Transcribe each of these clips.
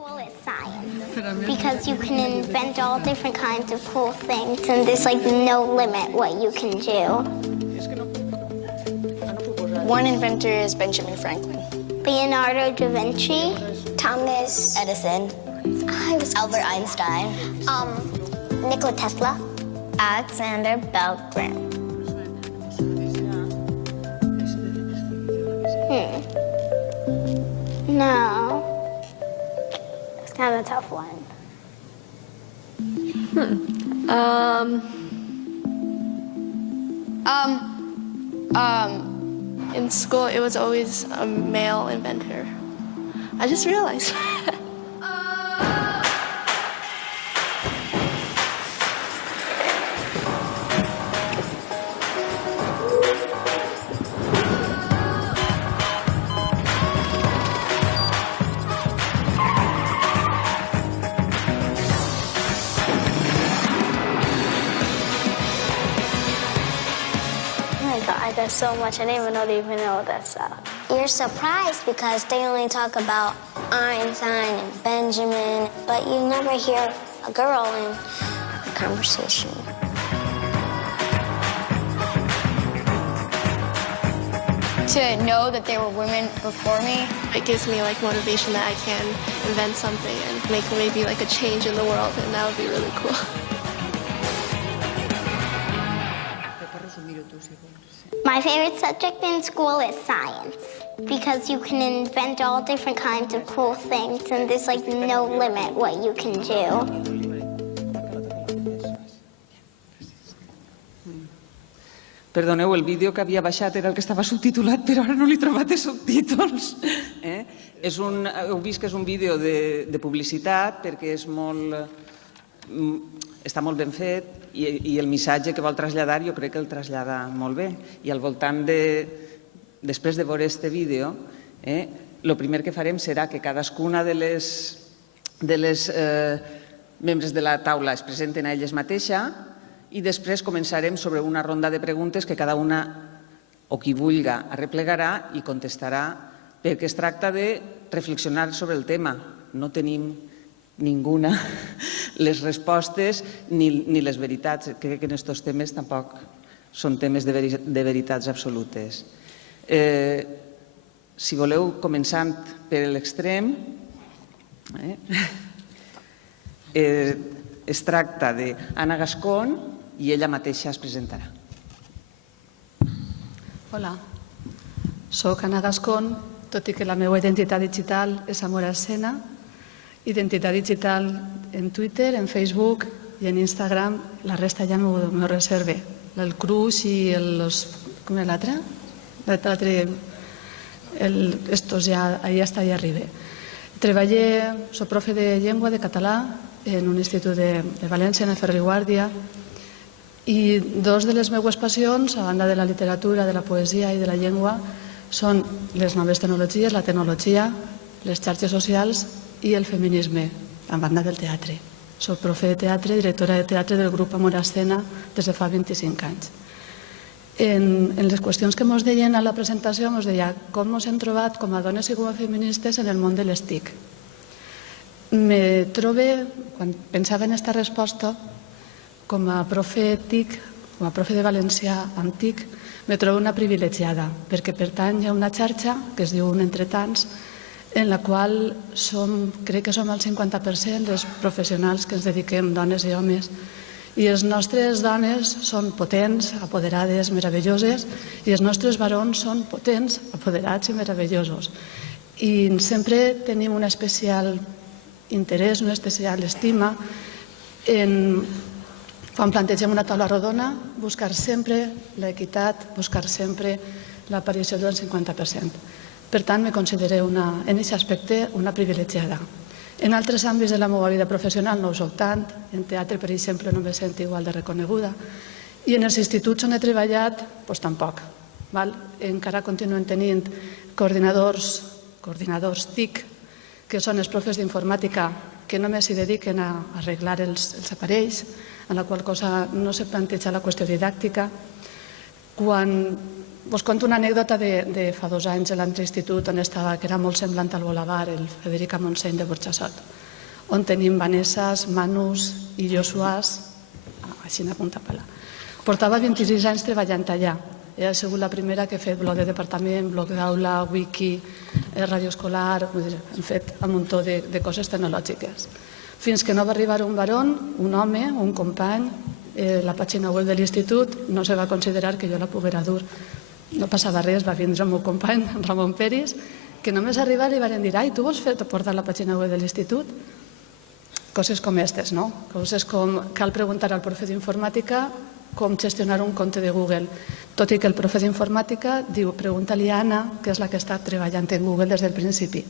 School is science because you can invent all different kinds of cool things and there's like no limit what you can do. One inventor is Benjamin Franklin. Leonardo da Vinci. Thomas Edison. Albert Einstein. Nikola Tesla. Alexander Bell Graham. No. It's kind of a tough one. In school, it was always a male inventor. I just realized. There's so much. I didn't even know that stuff. You're surprised because they only talk about Einstein and Benjamin, but you never hear a girl in a conversation. To know that there were women before me, It gives me like motivation that I can invent something and make maybe like a change in the world, and that would be really cool. My favorite subject in school is science because you can invent all different kinds of cool things and there's like no limit what you can do. Perdoneu, el vídeo que havia baixat era el que estava subtitulat, però ara no li he trobat els subtítols. Heu vist que és un vídeo de publicitat perquè està molt ben fet i el missatge que vol traslladar jo crec que el trasllada molt bé. I al voltant després de veure aquest vídeo, el primer que farem serà que cadascuna de les membres de la taula es presenten a elles mateixa i després començarem sobre una ronda de preguntes que cada una o qui vulga arreplegarà i contestarà, perquè es tracta de reflexionar sobre el tema. No tenim ninguna les respostes ni les veritats. Crec que en aquests temes tampoc són temes de veritats absolutes. Si voleu, començant per l'extrem, es tracta d'Anna Gascón i ella mateixa es presentarà. Hola, soc Anna Gascón, tot i que la meva identitat digital és Amor a Escena. Identitat digital en Twitter, en Facebook i en Instagram, la resta ja m'ho reserve. El Cruix i com és l'altre? L'altre, estos ja, ahí hasta allà arriba. Soc profe de llengua, de català, en un institut de València, en el Ferrer i Guàrdia, i dos de les meves passions, a banda de la literatura, de la poesia i de la llengua, són les noves tecnologies, la tecnologia, les xarxes socials i el feminisme, a banda del teatre. Soc profe de teatre, directora de teatre del grup Amor a Escena des de fa 25 anys. En les qüestions que ens deien a la presentació, ens deia com ens hem trobat com a dones i com a feministes en el món de les TIC. Me trobe, quan pensava en aquesta resposta, com a profe TIC, com a profe de valencià amb TIC, me trobo una privilegiada, perquè pertany a una xarxa que es diu Un Entre Tants, en la qual crec que som el 50% les professionals que ens dediquem, dones i homes, i les nostres dones són potents, apoderades, meravelloses, i els nostres barons són potents, apoderats i meravellosos. I sempre tenim un especial interès, una especial estima en, quan plantegem una taula rodona, buscar sempre l'equitat, buscar sempre l'aparició del 50%. Per tant, me considero en aquest aspecte una privilegiada. En altres àmbits de la meva vida professional no ho soc tant. En teatre, per exemple, no me sento igual de reconeguda. I en els instituts on he treballat, doncs tampoc. Encara continuem tenint coordinadors TIC, que són els profes d'informàtica que només s'hi dediquen a arreglar els aparells, en la qual cosa no se planteja la qüestió didàctica. Quan Vos conto una anècdota de fa 2 anys a l'altre institut on estava, que era molt semblant al Bolabar, el Federica Montseny de Burjassot, on tenim Vanessas, Manus i Josuàs, així a punta pala. Portava 26 anys treballant allà. Ha sigut la primera que he fet blog de departament, blog d'aula, wiki, ràdio escolar, hem fet un muntó de coses tecnològiques. Fins que no va arribar un baron, un home, un company, la pàgina web de l'institut no se va considerar que jo la poguera dur. No passava res, va vindre el meu company, Ramon Peris, que només arribar li van dir: ai, tu vols portar la pàgina web de l'institut? Coses com aquestes, no? Coses com cal preguntar al profe d'informàtica com gestionar un compte de Google. Tot i que el profe d'informàtica diu: pregunta-li a Anna, que és la que està treballant en Google des del principi.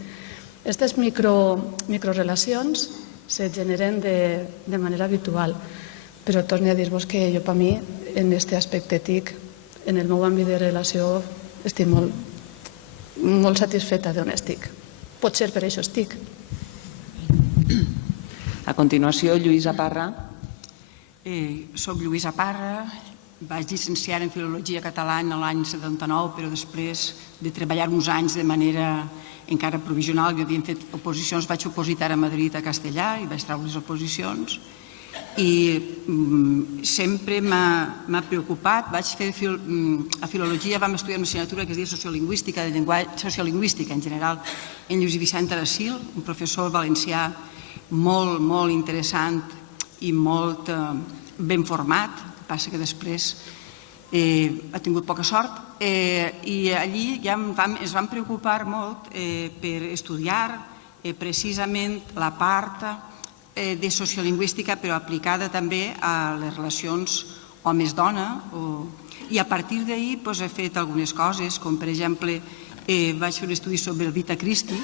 Aquestes microrelacions se generen de manera habitual, però torno a dir-vos que jo, per mi, en aquest aspecte TIC, en el meu àmbit de relació, estic molt satisfeta d'on estic. Potser per això estic. A continuació, Lluïsa Parra. Soc Lluïsa Parra, vaig llicenciar en Filologia Catalana l'any 79, però després de treballar uns anys de manera encara provisional, jo havia fet oposicions, vaig opositar a Madrid a castellà i vaig treure les oposicions i sempre m'ha preocupat. Vaig fer a Filologia, vam estudiar una assignatura que es deia Sociolingüística, de llenguatge, Sociolingüística en general, en Lluís Vicent Aracil, un professor valencià molt interessant i molt ben format, el que passa que després ha tingut poca sort, i allí ja es van preocupar molt per estudiar precisament la part de sociolingüística, però aplicada també a les relacions homes-dona, i a partir d'ahir he fet algunes coses, com per exemple vaig fer un estudi sobre el Vita Christi,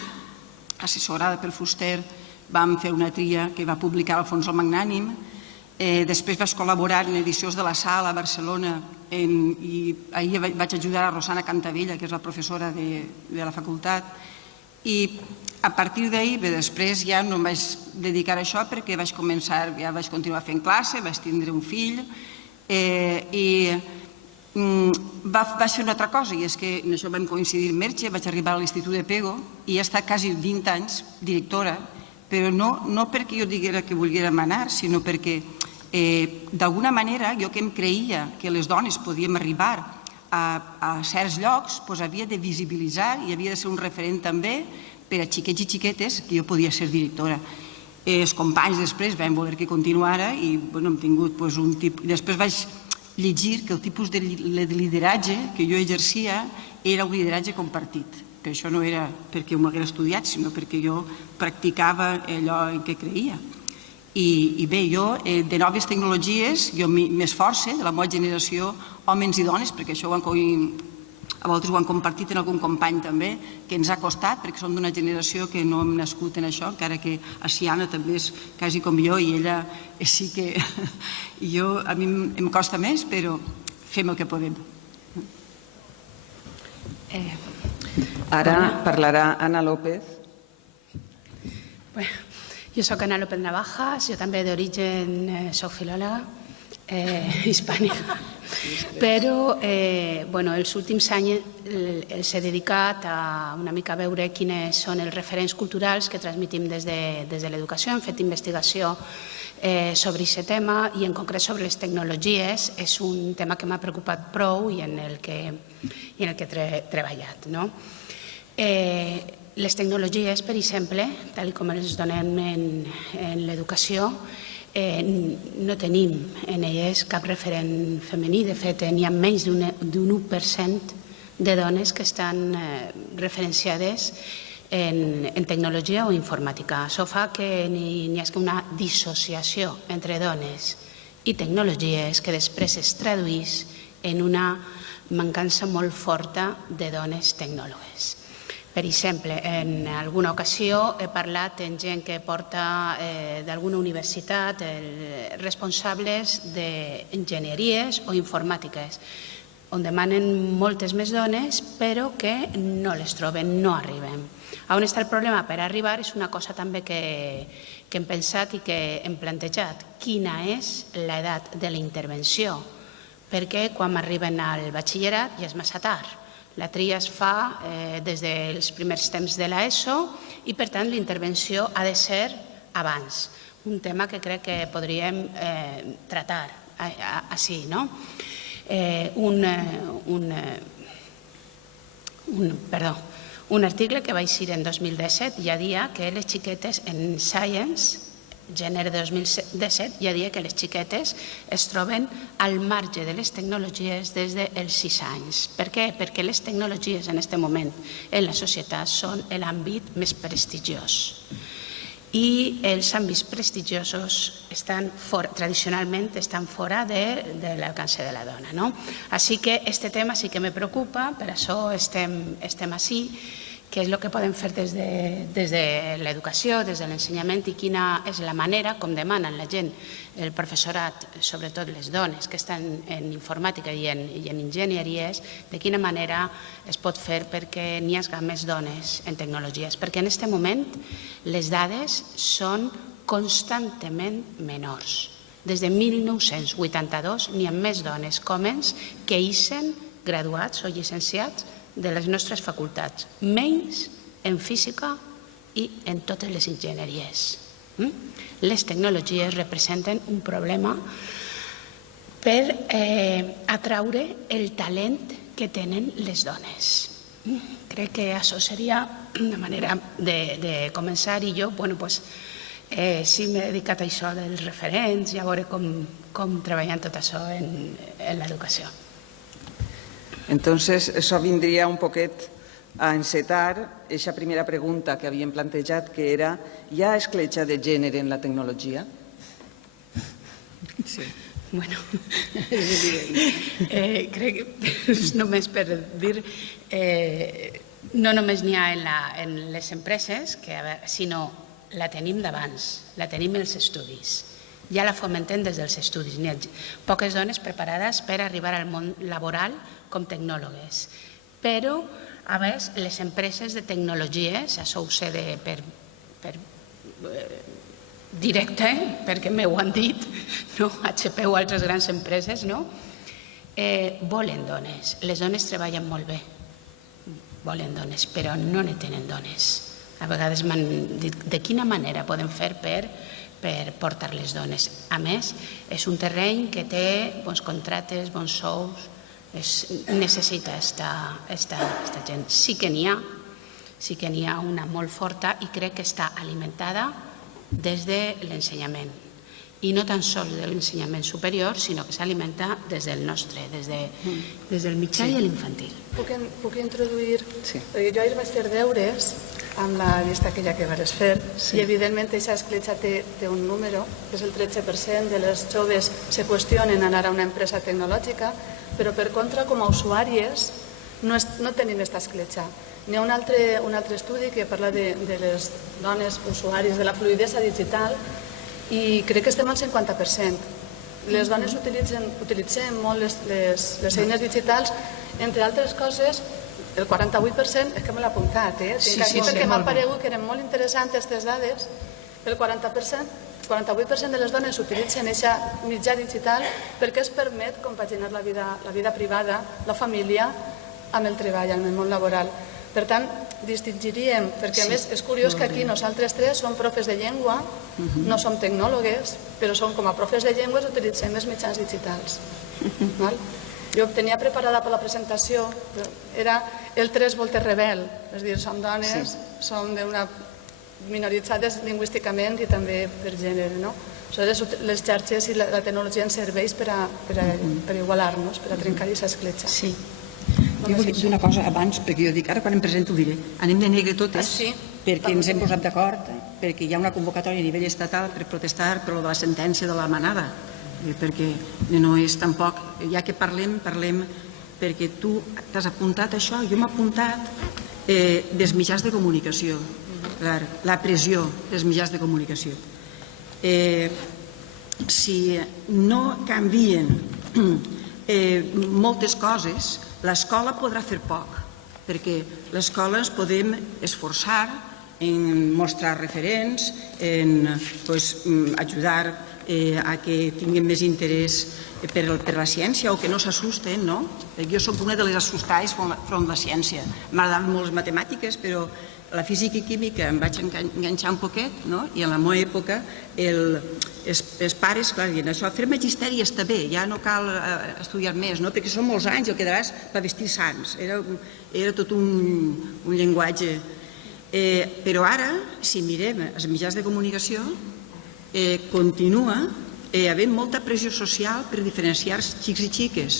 assessorada per Fuster. Vam fer una tria que va publicar Alfons el Magnànim. Després vaig col·laborar en edicions de la Sala a Barcelona i ahir vaig ajudar a Rosana Cantavella, que és la professora de la facultat. I a partir d'ahir, després ja no em vaig dedicar a això perquè vaig continuar fent classe, vaig tindre un fill i vaig fer una altra cosa, i és que en això vam coincidir en Merche, vaig arribar a l'Institut de Pego i he estat quasi 20 anys directora, però no perquè jo diguera que volguera manar, sinó perquè d'alguna manera jo que em creia que les dones podíem arribar a certs llocs, havia de visibilitzar i havia de ser un referent també per a xiquets i xiquetes que jo podia ser directora. Els companys després van voler que continuara i hem tingut un tipus... Després vaig llegir que el tipus de lideratge que jo exercia era un lideratge compartit. Però això no era perquè m'ho hagués estudiat, sinó perquè jo practicava allò en què creia. I bé, jo de noves tecnologies, jo m'esforço de la meva generació, homes i dones, perquè això a voltes ho han compartit en algun company també, que ens ha costat, perquè som d'una generació que no hem nascut en això, encara que a Siana també és quasi com jo i ella sí que... A mi em costa més, però fem el que podem. Ara parlarà Ana López. Jo soc Ana López Navajas, jo també d'origen soc filòloga hispànica, però els últims anys els he dedicat a una mica veure quines són els referents culturals que transmetim des de l'educació. Hem fet investigació sobre aquest tema i en concret sobre les tecnologies. És un tema que m'ha preocupat prou i en el que he treballat. Les tecnologies, per exemple, tal com les donem en l'educació, no tenim en elles cap referent femení. De fet, n'hi ha menys d'un 1% de dones que estan referenciades en tecnologia o informàtica. Això fa que n'hi hagi una dissociació entre dones i tecnologies que després es traduís en una mancança molt forta de dones tecnòlogues. Per exemple, en alguna ocasió he parlat amb gent que porta d'alguna universitat, responsables d'enginyeries o informàtiques, on demanen moltes més dones, però que no les troben, no arriben. On està el problema per arribar és una cosa també que hem pensat i que hem plantejat. Quina és l'edat de la intervenció perquè quan arriben al batxillerat ja és massa tard. La tria es fa des dels primers temps de l'ESO i, per tant, la intervenció ha de ser abans. Un tema que crec que podríem tratar així, no? Un article que va eixir en 2017 ja dia que les xiquetes en Science, gener de 2017, ja dia que les xiquetes es troben al marge de les tecnologies des dels 6 anys. Per què? Perquè les tecnologies en aquest moment en la societat són l'àmbit més prestigiós. I els àmbits prestigiosos tradicionalment estan fora de l'alcance de la dona. Així que aquest tema sí que me preocupa, per això estem així, què és el que podem fer des de l'educació, des de l'ensenyament i quina és la manera, com demanen la gent, el professorat, sobretot les dones que estan en informàtica i en enginyeries, de quina manera es pot fer perquè n'hi hagi més dones en tecnologies. Perquè en aquest moment les dades són constantment menors. Des de 1982 n'hi ha més dones que homes que ixen graduats o llicenciats de les nostres facultats, menys en física i en totes les enginyeries. Les tecnologies representen un problema per atraure el talent que tenen les dones. Crec que això seria una manera de començar i jo, sí m'he dedicat a això dels referents i a veure com treballant tot això en l'educació. Entonces, eso vendría un poquet a encetar esa primera pregunta que havíem plantejat, que era, hi ha escletxa de gènere en la tecnologia? Sí. Bueno, crec que només per dir, no només n'hi ha en les empreses, sinó la tenim d'abans, la tenim als estudis. Ja la fomentem des dels estudis. N'hi ha poques dones preparades per arribar al món laboral com tecnòlogues. Però, a més, les empreses de tecnologies, això ho sé per directe, perquè m'ho han dit, HP o altres grans empreses, volen dones. Les dones treballen molt bé, volen dones, però no ne tenen dones. A vegades m'han dit de quina manera podem fer per portar les dones. A més, és un terreny que té bons contractes, bons sous, necessita aquesta gent. Sí que n'hi ha una molt forta i crec que està alimentada des de l'ensenyament. I no tan sols de l'ensenyament superior, sinó que s'alimenta des del nostre, des del mitjà i l'infantil. Puc introduir? Jo ahir vaig fer deures amb la llista aquella que vas fer i evidentment aquesta escletxa té un número, que és el 13% de les joves se qüestionen anar a una empresa tecnològica, però per contra com a usuàries no tenim aquesta escletxa. N'hi ha un altre estudi que parla de les dones usuàries de la fluïdesa digital i crec que estem al 50%. Les dones utilitzem molt les eines digitals, entre altres coses, el 48%, és que me l'he apuntat, tinc aquí perquè m'ha paregut que eren molt interessants aquestes dades, el 48% de les dones utilitzen aquest mitjà digital perquè es permet compaginar la vida privada, la família, amb el treball, amb el món laboral. Per tant, distingiríem, perquè a més és curiós que aquí nosaltres tres som profes de llengua, no som tecnòlogues, però com a profes de llengües utilitzem els mitjans digitals. Jo tenia preparada per la presentació, era el 3 voltes rebel, és a dir, som dones, som minoritzades lingüísticament i també per gènere. Les xarxes i la tecnologia ens serveix per igualar-nos, per a trencar aquesta escletxa. Sí. Jo volia dir una cosa abans, perquè jo dic, ara quan em presento ho diré, anem de negre totes, perquè ens hem posat d'acord, perquè hi ha una convocatòria a nivell estatal per protestar per la sentència de la manada, perquè no és tampoc, ja que parlem, perquè tu t'has apuntat això, jo m'he apuntat dels mitjans de comunicació, la pressió dels mitjans de comunicació. Si no canvien moltes coses, l'escola podrà fer poc, perquè l'escola ens podem esforçar en mostrar referents, en ajudar a que tinguin més interès per la ciència o que no s'assusten, no? Jo soc una de les assustades front la ciència. M'agraden molt les matemàtiques, però la física i química em vaig enganxar un poquet, no? I en la meva època els pares, clar, diuen això, fer magisteri està bé, ja no cal estudiar més, no? Perquè són molts anys, el quedaràs per vestir sants. Era tot un llenguatge. Però ara, si mirem els mitjans de comunicació, continua havent molta pressió social per diferenciar xics i xiques.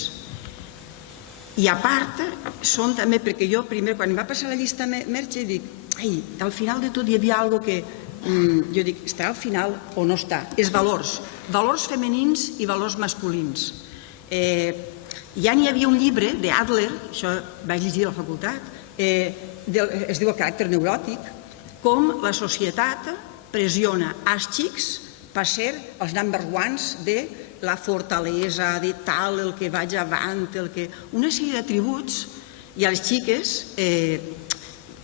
I a part, són també, perquè jo primer, quan em va passar la llista Merche, dic, ai, al final de tot hi havia alguna que jo dic, estarà al final o no està? És valors femenins i valors masculins. Ja n'hi havia un llibre d'Adler, això vaig llegir a la facultat, es diu El caràcter neuròtic, com la societat pressiona als xics per ser els number ones de la fortalesa, de tal, el que vaig avant, una sèrie d'atributs, i a les xiques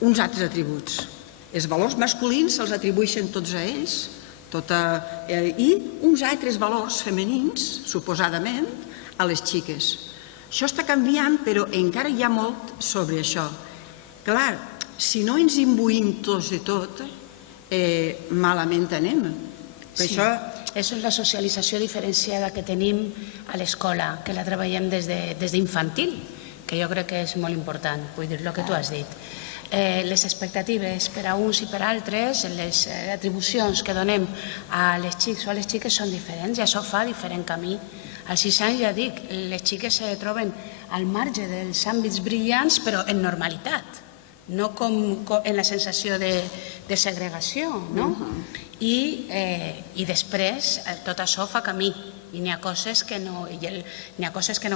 uns altres atributs. Els valors masculins se'ls atribueixen tots a ells i uns altres valors femenins, suposadament, a les xiques. Això està canviant, però encara hi ha molt sobre això. Clar, si no ens imbuïm tots de tot, malament anem. Sí, això és la socialització diferenciada que tenim a l'escola, que la treballem des d'infantil, que jo crec que és molt important, vull dir, el que tu has dit. Les expectatives per a uns i per a altres, les atribucions que donem a les xics o a les xiques són diferents i això fa diferent camí. Als 6 anys, ja dic, les xiques se troben al marge dels àmbits brillants, però en normalitat, no com en la sensació de segregació, no? I després tot això fa camí i n'hi ha coses que no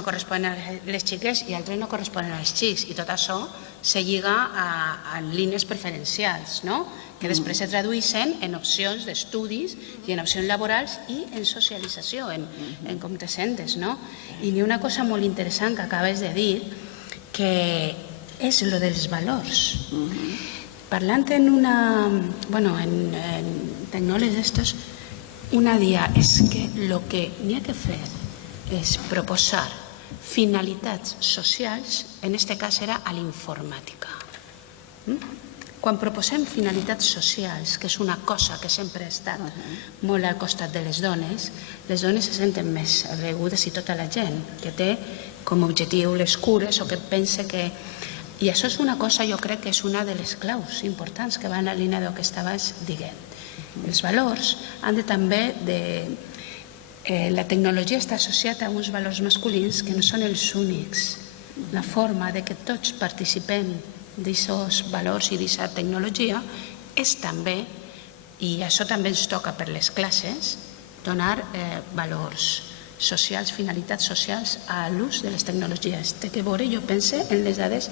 corresponen a les xiques i altres no corresponen als xics i tot això se lliga a línies preferencials, no? Que després se tradueixen en opcions d'estudis i en opcions laborals i en socialització, en com te sentes, no? I n'hi ha una cosa molt interessant que acabes de dir, que és lo dels valors. Parlant en tecnòlegs d'estos, una dia és que el que n'hi ha que fer és proposar finalitats socials, en aquest cas era a l'informàtica. Quan proposem finalitats socials, que és una cosa que sempre ha estat molt al costat de les dones se senten més rebudes i tota la gent que té com a objectiu les cures o que pensa que... I això és una cosa, jo crec que és una de les claus importants que va en la línia del que estaves dient. Els valors han de també la tecnologia està associada a uns valors masculins que no són els únics. La forma de que tots participem d'aquests valors i d'aquesta tecnologia és també, i això també ens toca per les classes, donar valors socials, finalitats socials a l'ús de les tecnologies. Té que veure, jo pense, en les dades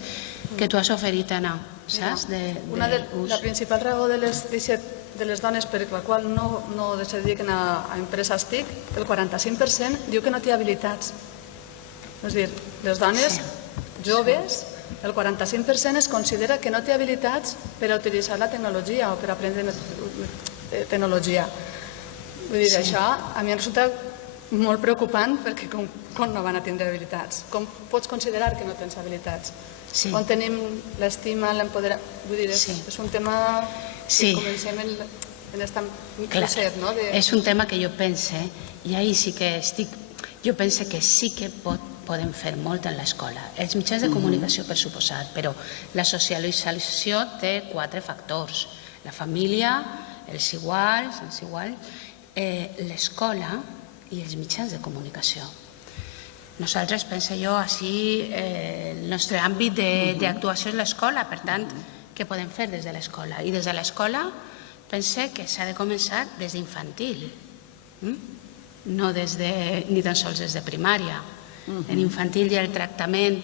que tu has oferit, Anna, saps? La principal raó de les dones per la qual no se dediquen a empreses TIC, el 45% diu que no té habilitats. És a dir, les dones joves, el 45% es considera que no té habilitats per a utilitzar la tecnologia o per aprendre tecnologia. Vull dir, això a mi em resulta molt preocupant perquè com no van a tindre habilitats? Com pots considerar que no tens habilitats? On tenim l'estima, l'empoderament? Vull dir, és un tema que comencem en aquest microcet, no? És un tema que jo pense, i ahir sí que estic... Jo pense que sí que podem fer molt en l'escola. Els mitjans de comunicació, per suposat, però la socialització té 4 factors. La família, els iguals, l'escola i els mitjans de comunicació. Nosaltres, penso jo, així, el nostre àmbit d'actuació és l'escola, per tant, què podem fer des de l'escola? I des de l'escola pense que s'ha de començar des d'infantil, no ni tan sols des de primària. En infantil hi ha el tractament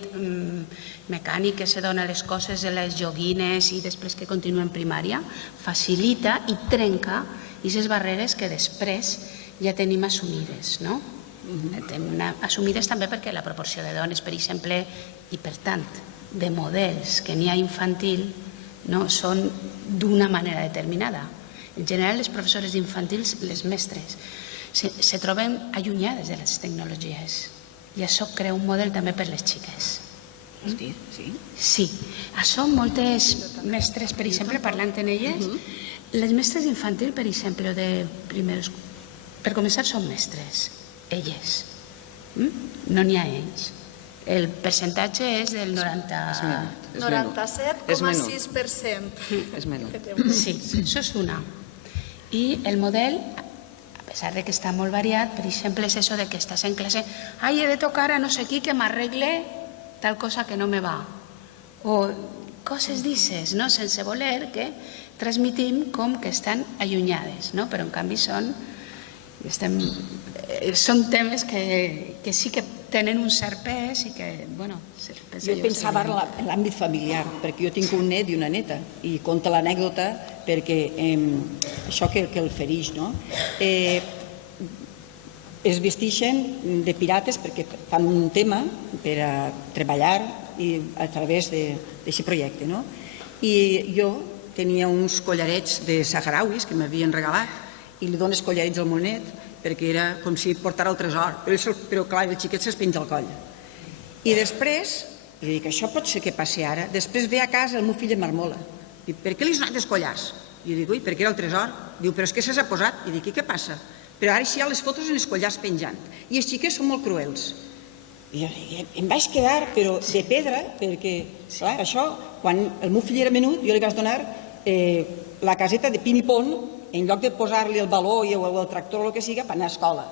mecànic que se dona a les coses, a les joguines i després que continua en primària, facilita i trenca aquestes barreres que després ja tenim assumides, no? Assumides també perquè la proporció de dones, per exemple, i per tant, de models que n'hi ha infantil, no? Són d'una manera determinada. En general, les professores infantils, les mestres, se troben allunyades de les tecnologies i això crea un model també per les xiques. Hosti, sí? Sí. Això moltes mestres, per exemple, parlant en elles, les mestres infantils, per exemple, de primers, per començar, són mestres, elles. No n'hi ha ells. El percentatge és del 97,6%. És menor. Sí, això és una. I el model, a pesar de que està molt variat, per exemple, és això de que estàs en classe, ai, he de tocar a no sé qui que m'arregle tal cosa que no me va. O coses dices, no? Sense voler, que transmitim com que estan allunyades, no? Però en canvi són temes que sí que tenen un cert pes i que, bueno... Jo pensava en l'àmbit familiar, perquè jo tinc un net i una neta, i conta l'anècdota perquè això que el fereix, no? Es vesteixen de pirates perquè fan un tema per a treballar a través d'aquest projecte, no? I jo tenia uns collarets de saharauis que m'havien regalat i li dones collarets al meu net perquè era com si portara el tresor, però clar, el xiquet se'ls penja al coll. I després, i dic, això pot ser que passi ara, després ve a casa el meu fill em marmola. Dic, per què li has donat els collars? I dic, ui, perquè era el tresor. Diu, però és que se s'ha posat. I dic, i què passa? Però ara sí hi ha les fotos en els collars penjant. I els xiquets són molt cruels. I jo dic, em vaig quedar, però de pedra, perquè, clar, això, quan el meu fill era menut, jo li vaig donar la caseta de pin i pon, en lloc de posar-li el baló o el tractor o el que siga, per anar a escola.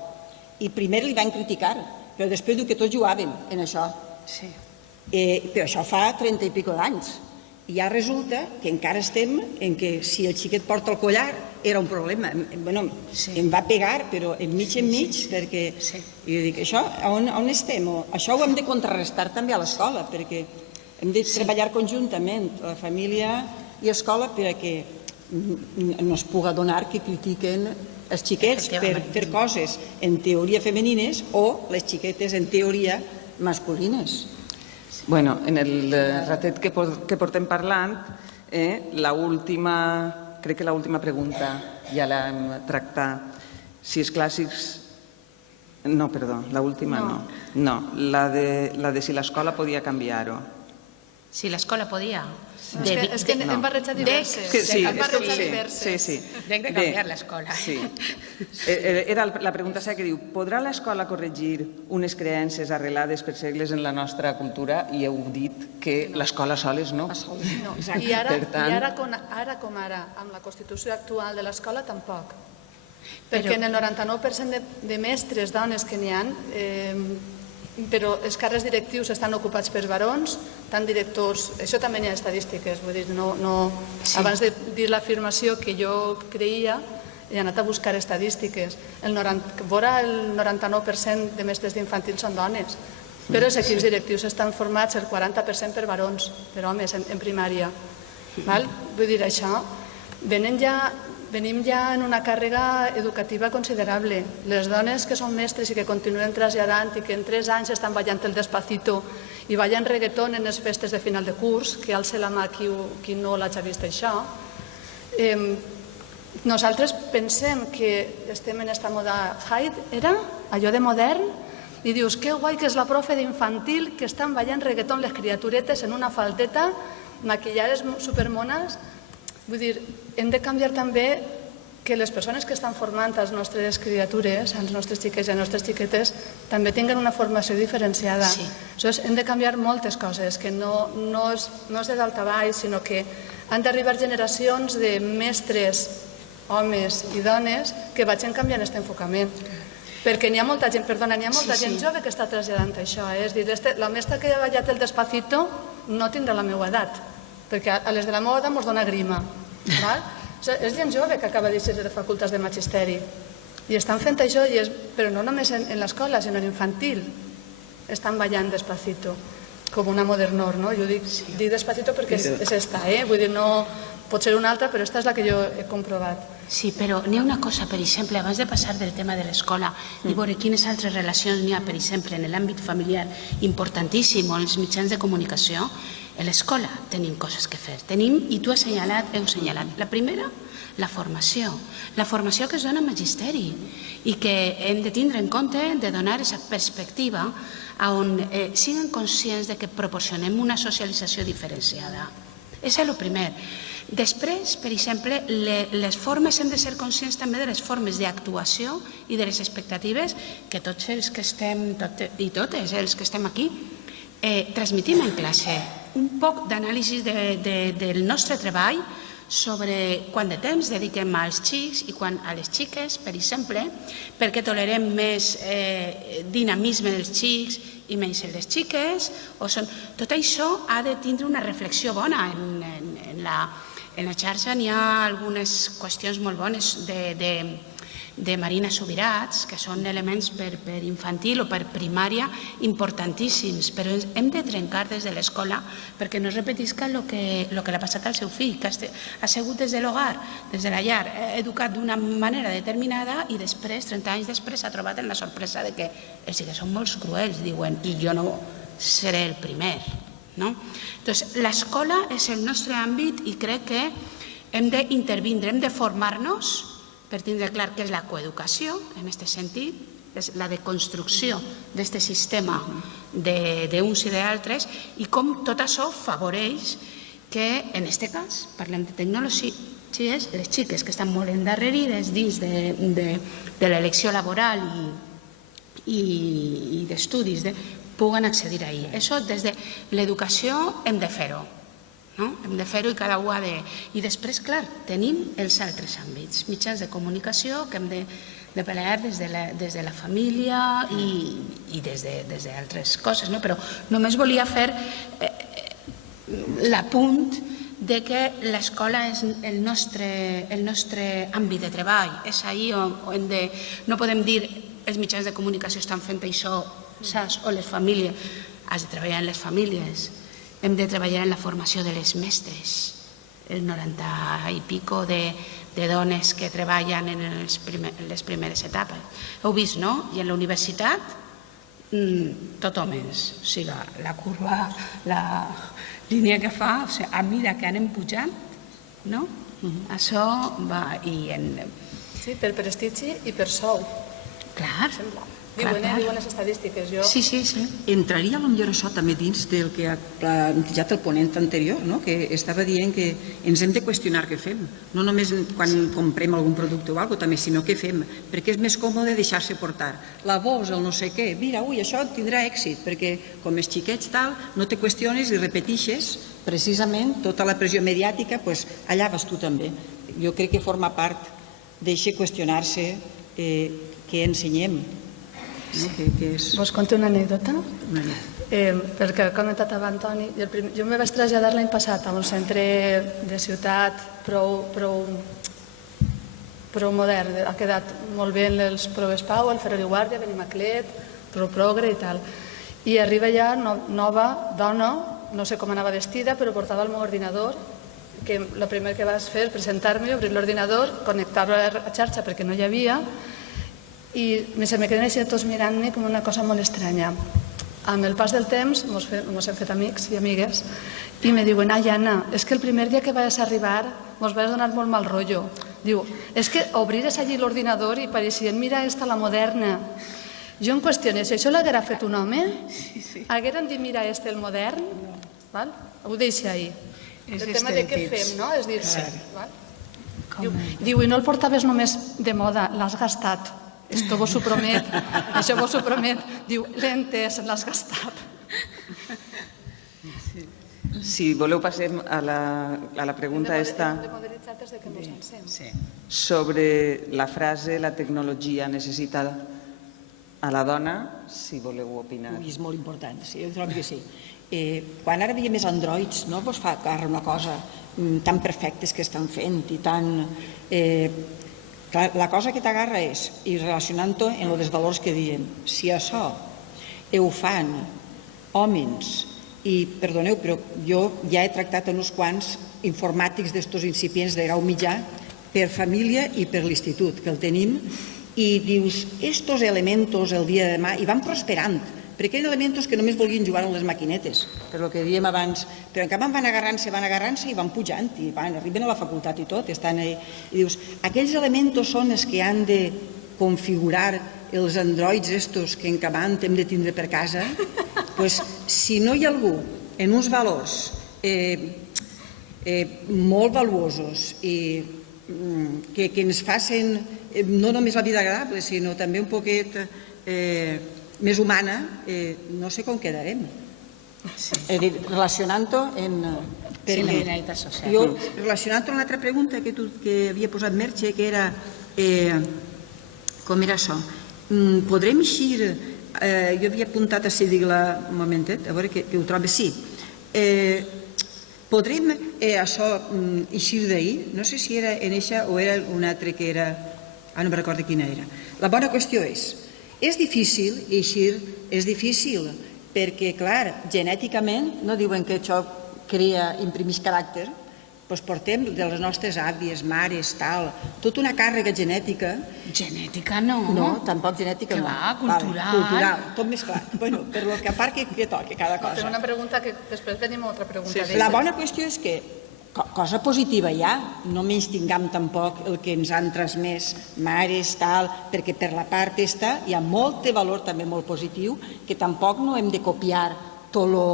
I primer li van criticar, però després diu que tots jugaven en això. Sí. Però això fa 30 i pico d'anys. I ja resulta que encara estem en que si el xiquet porta el collar era un problema. Bueno, em va pegar, però enmig, perquè jo dic, això, on estem? Això ho hem de contrarrestar també a l'escola, perquè hem de treballar conjuntament, la família i escola, perquè no es puga donar que critiquen els xiquets per fer coses en teoria femenines o les xiquetes en teoria masculines. Bueno, en el ratet que portem parlant, crec que l'última pregunta ja l'hem tractat. Si els clàssics... No, perdó, l'última no. No, la de si l'escola podia canviar-ho. Si l'escola podia... És que hem barrejat diverses. Sí, sí. Dec de canviar l'escola. Era la pregunta que diu, podrà l'escola corregir unes creences arrelades per segles en la nostra cultura? I heu dit que l'escola soles no. I ara com ara, amb la Constitució actual de l'escola, tampoc. Perquè en el 99% de mestres, dones que n'hi ha, però els càrrecs directius estan ocupats per barons, tant directors... Això també n'hi ha estadístiques, vull dir, abans de dir l'afirmació que jo creia, he anat a buscar estadístiques. Vora el 99% de mestres d'infantil són dones, però els equips directius estan formats el 40% per barons, per homes, en primària. Vull dir, això, venim ja en una càrrega educativa considerable. Les dones que són mestres i que continuen traslladant i que en 3 anys estan ballant el Despacito i ballant reggaeton en les festes de final de curs, que alça la mà qui no l'hagi vist això, nosaltres pensem que estem en esta moda Hyde, era allò de modern, i dius, que guai que és la profe d'infantil que estan ballant reggaeton les criaturetes en una faldeta, maquillades supermones. Vull dir, hem de canviar també que les persones que estan formant les nostres criatures, els nostres xiquets i les nostres xiquetes, també tinguin una formació diferenciada. Aleshores, hem de canviar moltes coses, que no és de dalt a baix, sinó que han d'arribar generacions de mestres, homes i dones, que vagin canviant aquest enfocament. Perquè n'hi ha molta gent, gent jove que està traslladant això. És dir, la mestra que ha ballat el Despacito no tindrà la meva edat, perquè a les de la meva edat mos dona grima. És gent jove que acaba de ser de facultats de magisteri i estan fent això, però no només en l'escola, sinó en infantil. Estan ballant Despacito, com una modernor, no? Jo dic Despacito perquè és esta, vull dir, no pot ser una altra, però esta és la que jo he comprovat. Sí, però n'hi ha una cosa, per exemple, abans de passar del tema de l'escola i veure quines altres relacions n'hi ha, per exemple, en l'àmbit familiar, importantíssim, o en els mitjans de comunicació, En l'escola tenim coses que fer. Tenim, i tu heu assenyalat, la primera, la formació que es dona a magisteri i que hem de tindre en compte de donar aquesta perspectiva on siguin conscients de que proporcionem una socialització diferenciada. Això és el primer. Després, per exemple, les formes hem de ser conscients també de les formes d'actuació i de les expectatives que tots els que estem, i totes els que estem aquí, transmetim en classe. Un poc d'anàlisi del nostre treball sobre quant de temps dediquem als xics i quant a les xiques, per exemple, perquè tolerem més dinamisme dels xics i menys el de les xiques. Tot això ha de tindre una reflexió bona. En la xarxa n'hi ha algunes qüestions molt bones de Marina Subirats, que són elements per infantil o per primària importantíssims, però hem de trencar des de l'escola perquè no es repetisca el que l'ha passat al seu fill, que ha sigut des de l'hogar, des de la llar, educat d'una manera determinada i després, 30 anys després, s'ha trobat en la sorpresa de que els xics són molt cruels, diuen, i jo no seré el primer. Doncs l'escola és el nostre àmbit i crec que hem d'intervindre, hem de formar-nos per tindre clar què és la coeducació, en aquest sentit, és la deconstrucció d'aquest sistema d'uns i d'altres i com tot això favoreix que, en aquest cas, parlem de tecnologies, les xiques que estan molt endarrerides dins de l'elecció laboral i d'estudis puguen accedir ahí. Això des de l'educació hem de fer-ho. Hem de fer-ho i cada un ha de... I després, clar, tenim els altres àmbits, mitjans de comunicació que hem de pelear des de la família i des d'altres coses. Però només volia fer l'apunt de que l'escola és el nostre àmbit de treball. És ahir on no podem dir els mitjans de comunicació estan fent això, saps? O les famílies. Has de treballar en les famílies. Hem de treballar en la formació de les mestres, el 90 i pico de dones que treballen en les primeres etapes. Heu vist, no? I en la universitat, tot homes. O sigui, la curva, la línia que fa, a mesura que anem pujant, no? Això va... Sí, per prestigi i per sou. Clar. Diuen les estadístiques. Sí. Entraria potser això també dins del que ha plantejat el ponent anterior, que estava dient que ens hem de qüestionar què fem, no només quan comprem algun producte o alguna cosa, també, sinó què fem, perquè és més còmode deixar-se portar. La voz, el no sé què, mira, això tindrà èxit, perquè com els xiquets tal, no te qüestiones i repetixes precisament tota la pressió mediàtica, allà vas tu també. Jo crec que forma part d'eixe qüestionar-se què ensenyem. Vos conto una anècdota? Perquè ha comentat abans Toni, jo me vaig traslladar l'any passat a un centre de ciutat prou modern, ha quedat molt bé els Proves Pau, el Ferrer i Guàrdia, Benimaclet, prou progre i tal. I arriba ja nova dona, no sé com anava vestida, però portava el meu ordinador, que el primer que vaig fer és presentar-me, obrir l'ordinador, connectar-lo a la xarxa perquè no hi havia, i se me queden així tots mirant-me com una cosa molt estranya. Amb el pas del temps mos hem fet amics i amigues i me diuen, ai Anna, és que el primer dia que vas arribar mos vas donar molt mal rotllo. Diu, és que obrires allí l'ordinador i pareixien, mira, esta la moderna. Jo em qüestioné, si això l'haguera fet un home, hagueren dit, mira, este el modern, ho deixa ahir. El tema de què fem, no? És dir-se. Diu, i no el portaves només de moda, l'has gastat. Esto vos ho promet, això vos ho promet. Diu, l'he entès, l'has gastat. Si voleu passem a la pregunta esta sobre la frase la tecnologia necessita a la dona, si voleu opinar. És molt important, sí, jo trobo que sí. Quan ara veiem més androids, no vos fa cara una cosa tan perfectes que estan fent i tan... La cosa que t'agarra és, i relacionant-ho amb els valors que diem, si això ho fan homes, i perdoneu, però jo ja he tractat uns quants informàtics d'estos incipients de grau mitjà per família i per l'institut, que el tenim, i dius, estos elementos el dia de demà, i van prosperant, perquè eren elements que només volien jugar amb les maquinetes, per el que dèiem abans, però en canvi van agarrant-se i van pujant, i arriben a la facultat i tot, i dius, aquells elements són els que han de configurar els androids estos que encabant hem de tindre per casa, doncs si no hi ha algú en uns valors molt valuosos i que ens facin no només la vida agradable, sinó també un poquet més humana, no sé com quedarem. Relacionant-ho relacionant-ho amb l'altra pregunta que havia posat Merche, que era com era això? Podrem eixir, jo havia apuntat a dir-la un momentet, a veure que ho trobo, sí. Podrem això eixir d'ahir? No sé si era en eixa o era un altre que era... no me'n recordo quina era. La bona qüestió és difícil eixir, és difícil, perquè, clar, genèticament no diuen que això imprimeix caràcter, doncs portem de les nostres àvies, mares, tal, tota una càrrega genètica. Genètica no. No, tampoc genètica no. Que va, cultural. Cultural, tot més clar. Bueno, per lo que a part que toca cada cosa. Fem una pregunta que després venim a altra pregunta. La bona qüestió és que cosa positiva hi ha, no menys tinguem tampoc el que ens han transmès mares, tal, perquè per la part esta hi ha molt de valor també molt positiu, que tampoc no hem de copiar tot lo...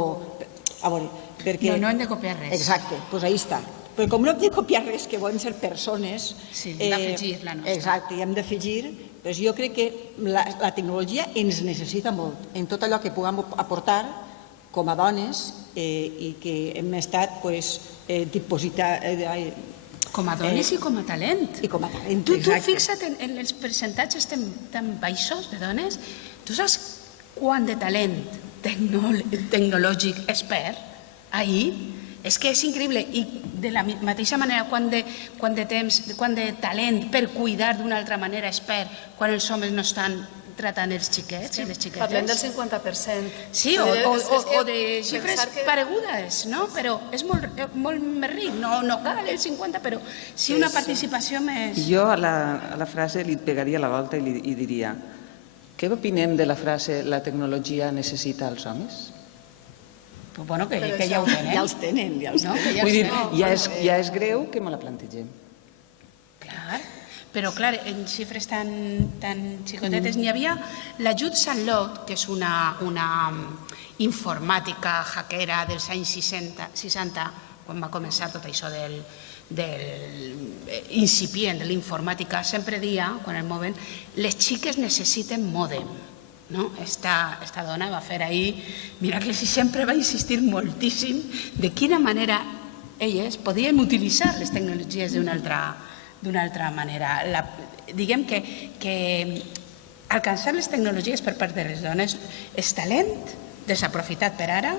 A veure, perquè... No hem de copiar res. Exacte, doncs ahí està. Però com no hem de copiar res, que volem ser persones... Sí, hem d'afegir la nostra. Exacte, i hem d'afegir... Doncs jo crec que la tecnologia ens necessita molt en tot allò que puguem aportar com a dones i que hem estat dipositar... Com a dones i com a talent. I com a talent, Tu exacte. fixa't en els percentatges tan baixos de dones. Tu saps quant de talent tecnològic es perd ahir? És que és increïble. I de la mateixa manera, quant de talent per cuidar d'una altra manera es perd quan els homes no estan tratant els xiquets i les xiquetes. Parlem del 50%. Sí, o de xifres paregudes, no? Però és molt més ric. No cal el 50, però sí una participació més... Jo a la frase li pegaria la volta i diria: què opinem de la frase "la tecnologia necessita els homes"? Bueno, que ja ho tenen. Ja els tenen, ja els tenen. Vull dir, ja és greu que me la plantegem. Clar, però clar, en xifres tan xicotetes n'hi havia l'ajut Sanlot, que és una informàtica hackera dels anys 60, quan va començar tot això del incipient de l'informàtica, sempre dia, quan el mouen, les xiques necessiten mòdem. Esta dona va fer ahir, mira que sempre va insistir moltíssim de quina manera elles podien utilitzar les tecnologies d'una altra manera. Diguem que alcançar les tecnologies per part de les dones és talent desaprofitat per ara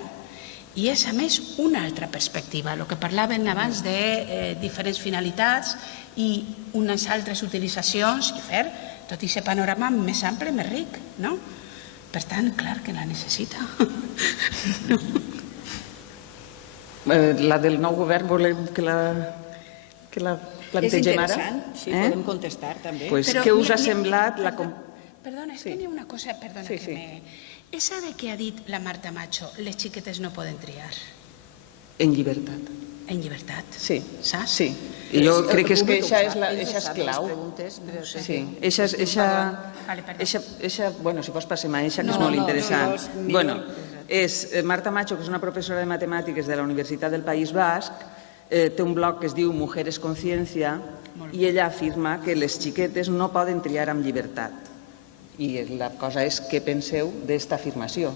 i és, a més, una altra perspectiva. El que parlaven abans de diferents finalitats i unes altres utilitzacions i fer tot aquest panorama més ample, més ric, no? Per tant, clar que la necessita. La del nou govern volem que la plantegem ara? És interessant, sí, podem contestar també. Què us ha semblat? Perdona, és que n'hi ha una cosa, perdona que me... Esa de que ha dit la Marta Macho, les xiquetes no poden triar. En llibertat. En llibertat. Sí. Saps? Sí. I jo crec que eixa és clau. Sí. Eixa, bueno, si vols passem a eixa, que és molt interessant. Bueno, és Marta Macho, que és una professora de matemàtiques de la Universitat del País Basc, té un blog que es diu Mujeres con Ciencia i ella afirma que les xiquetes no poden triar amb llibertat. I la cosa és què penseu d'esta afirmació.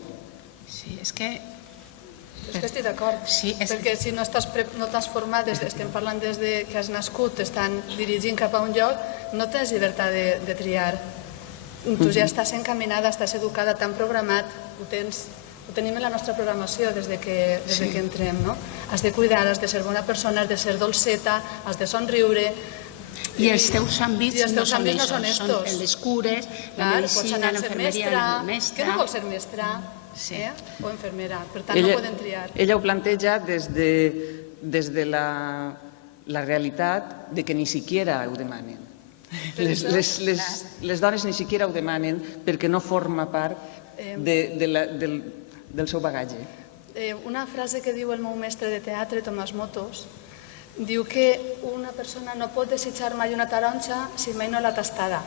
Sí, és que estic d'acord, perquè si no t'has format, estem parlant des que has nascut, t'estan dirigint cap a un lloc, no tens llibertat de triar. Tu ja estàs encaminada, estàs educada, t'han programat, ho tenim en la nostra programació des que entrem, no? Has de cuidar, has de ser bona persona, has de ser dolceta, has de somriure. I els teus àmbits no són estos. Són les cures, la medicina, l'enfermeria, la mestra... Que no vols ser mestra? O infermera, per tant no poden triar. Ella ho planteja des de la realitat de que ni siquiera ho demanen. Les dones ni siquiera ho demanen perquè no forma part del seu bagatge. Una frase que diu el meu mestre de teatre, Tomàs Motos, diu que una persona no pot desitjar mai una taronja si mai no l'ha tastada.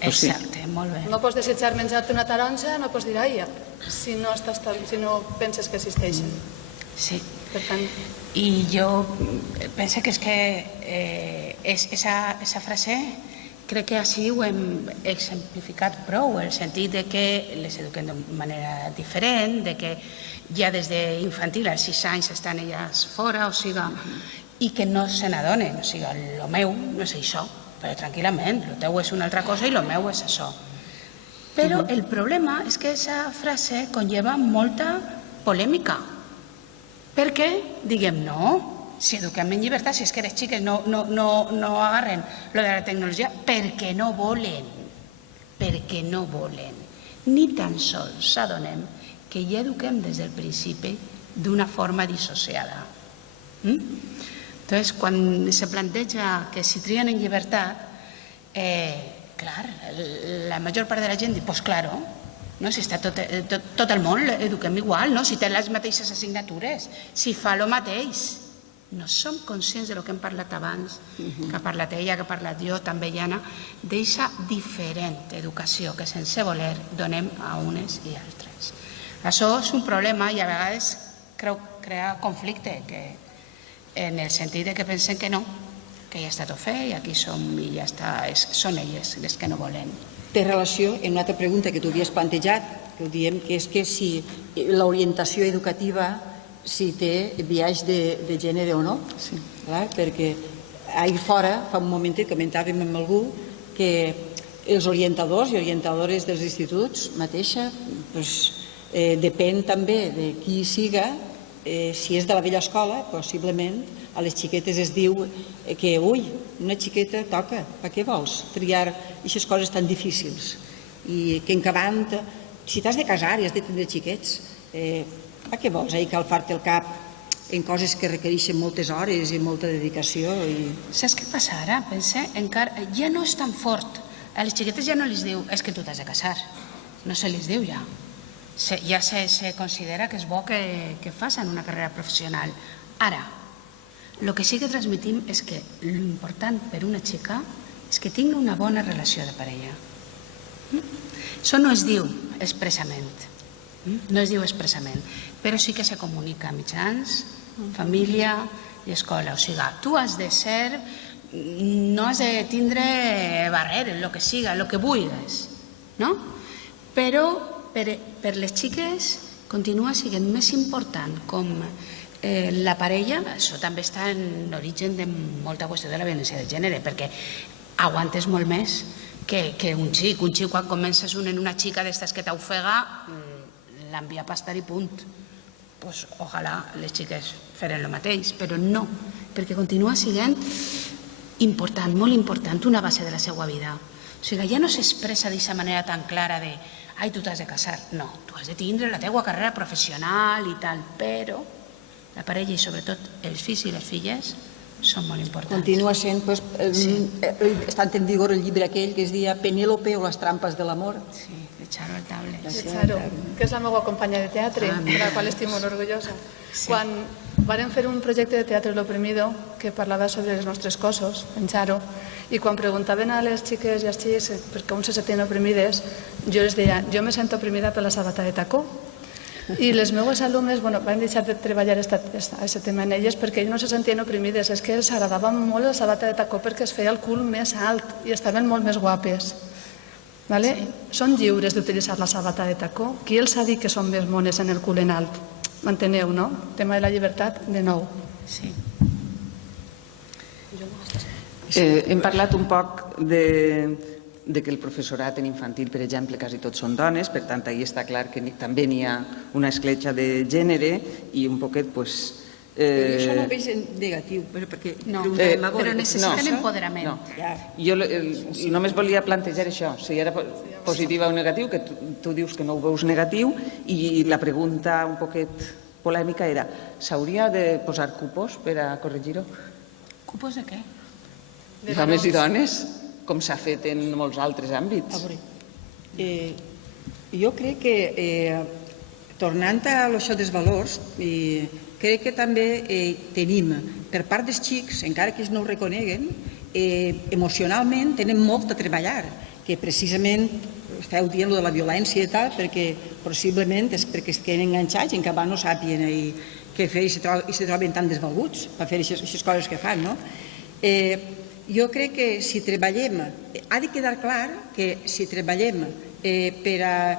Exacte, molt bé. No pots desitjar menjar-te una taronja, no pots dir, ai, si no penses que existeixen. Sí. Per tant, I jo penso que és que esa frase crec que així ho hem exemplificat prou, el sentit de que les eduquem de manera diferent, de que ja des d'infantil, als 6 anys, estan elles fora, o sigui, i que no se n'adonen, o sigui, el meu no és això, però tranquil·lament, el teu és una altra cosa i el meu és això. Però el problema és que aquesta frase conlleva molta polèmica, perquè diguem no, si eduquem en llibertat, si és que les xiques no agarren lo de la tecnologia perquè no volen, ni tan sols s'adonem que ja eduquem des del principi d'una forma dissociada. Entonces, quan se planteja que si trien en llibertat, clar, la major part de la gent diu, pues claro, no, si està tot el món eduquem igual, no? Si té les mateixes assignatures, si fa el mateix. No som conscients del que hem parlat abans, que ha parlat ella, que ha parlat jo, també Jana, d'eixa diferent educació que sense voler donem a unes i altres. Això és un problema i a vegades creu crear conflicte, en el sentit que pensen que no, que ja està tot fet i aquí som i ja està, són elles les que no volen. Té relació amb una altra pregunta que tu havies plantejat, que ho diem, que és que si l'orientació educativa si té biaix de gènere o no. Sí. Perquè ahir fora, fa un moment, comentàvem amb algú que els orientadors i orientadores dels instituts mateixa depèn també de qui siga. Si és de la vella escola, possiblement a les xiquetes es diu que, ui, una xiqueta toca, per què vols triar aquestes coses tan difícils? I que encabant, si t'has de casar i has de tindre xiquets, per què vols calfar-te el cap en coses que requereixen moltes hores i molta dedicació? Saps què passa ara? Pensa, ja no és tan fort. A les xiquetes ja no les diu, és que tu t'has de casar. No se les diu ja. Ja se considera que és bo que facin una carrera professional. Ara, el que sí que transmetim és que l'important per una xica és que tingui una bona relació de parella. Això no es diu expressament. No es diu expressament, però sí que se comunica a mitjans, família i escola. O sigui, tu has de ser, no has de tindre barreres, el que siga, el que vulguis, no? Però per les xiques continua sent més important com la parella, això també està en l'origen de molta qüestió de la violència de gènere, perquè aguantes molt més que un xic. Un xic, quan comences en una xica d'estes que t'ofega, l'envia a pastar i punt. Doncs ojalà les xiques feren el mateix, però no, perquè continua sent important, molt important, una base de la seva vida. O sigui, ja no s'expressa d'aquesta manera tan clara de ai, tu t'has de casar. No, tu has de tindre la teua carrera professional i tal, però la parella i sobretot els fills i les filles són molt importants. Continua sent, està en vigor el llibre aquell que es deia Penélope o les trampes de l'amor. Sí, de Charo Altable. De Charo, que és la meva companya de teatre, de la qual estic molt orgullosa. Quan vàrem fer un projecte de teatre L'Oprimido que parlava sobre els nostres cossos, en Charo, i quan preguntaven a les xiques i als xics per com se sentien oprimides, jo les deia, jo me sento oprimida per la sabata de tacó. I les meves alumnes van deixar de treballar aquest tema en elles perquè ells no se sentien oprimides, és que els agradava molt la sabata de tacó perquè es feia el cul més alt i estaven molt més guapes. Són lliures d'utilitzar la sabata de tacó. Qui els ha dit que són més mones en el cul en alt? M'enteneu, no? El tema de la llibertat, de nou. Sí. Hem parlat un poc de que el professorat en infantil, per exemple, quasi tots són dones, per tant, ahí està clar que també n'hi ha una escletxa de gènere i un poquet, doncs... Això no ho veig negatiu, perquè... No, però necessiten empoderament. Jo només volia plantejar això, si era positiu o negatiu, que tu dius que no ho veus negatiu, i la pregunta un poquet polèmica era, s'hauria de posar cupos per a corregir-ho? Cupos de què? Homes i dones, com s'ha fet en molts altres àmbits. Jo crec que, tornant a això dels valors, crec que també tenim, per part dels xics, encara que ells no ho reconeguen, emocionalment tenen molt a treballar, que precisament esteu dient de la violència i tal, perquè possiblement és perquè es queden enganxats i encara no sàpien què fer i se troben tan desvalguts per fer aquestes coses que fan, no? Jo crec que si treballem, ha de quedar clar que si treballem per a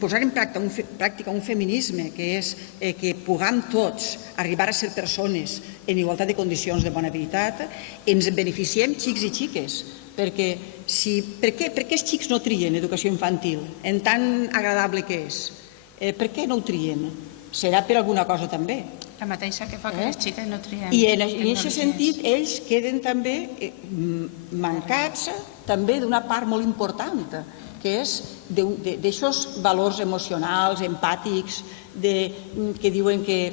posar en pràctica un feminisme que és que puguem tots arribar a ser persones en igualtat de condicions de bona veritat, ens beneficiem xics i xiques, perquè per què els xics no trien educació infantil, en tan agradable que és? Per què no ho trien? Serà per alguna cosa també. La mateixa que fa que les xiques no trien. I en aquest sentit ells queden també mancats també d'una part molt important, que és d'aixòs valors emocionals, empàtics, que diuen que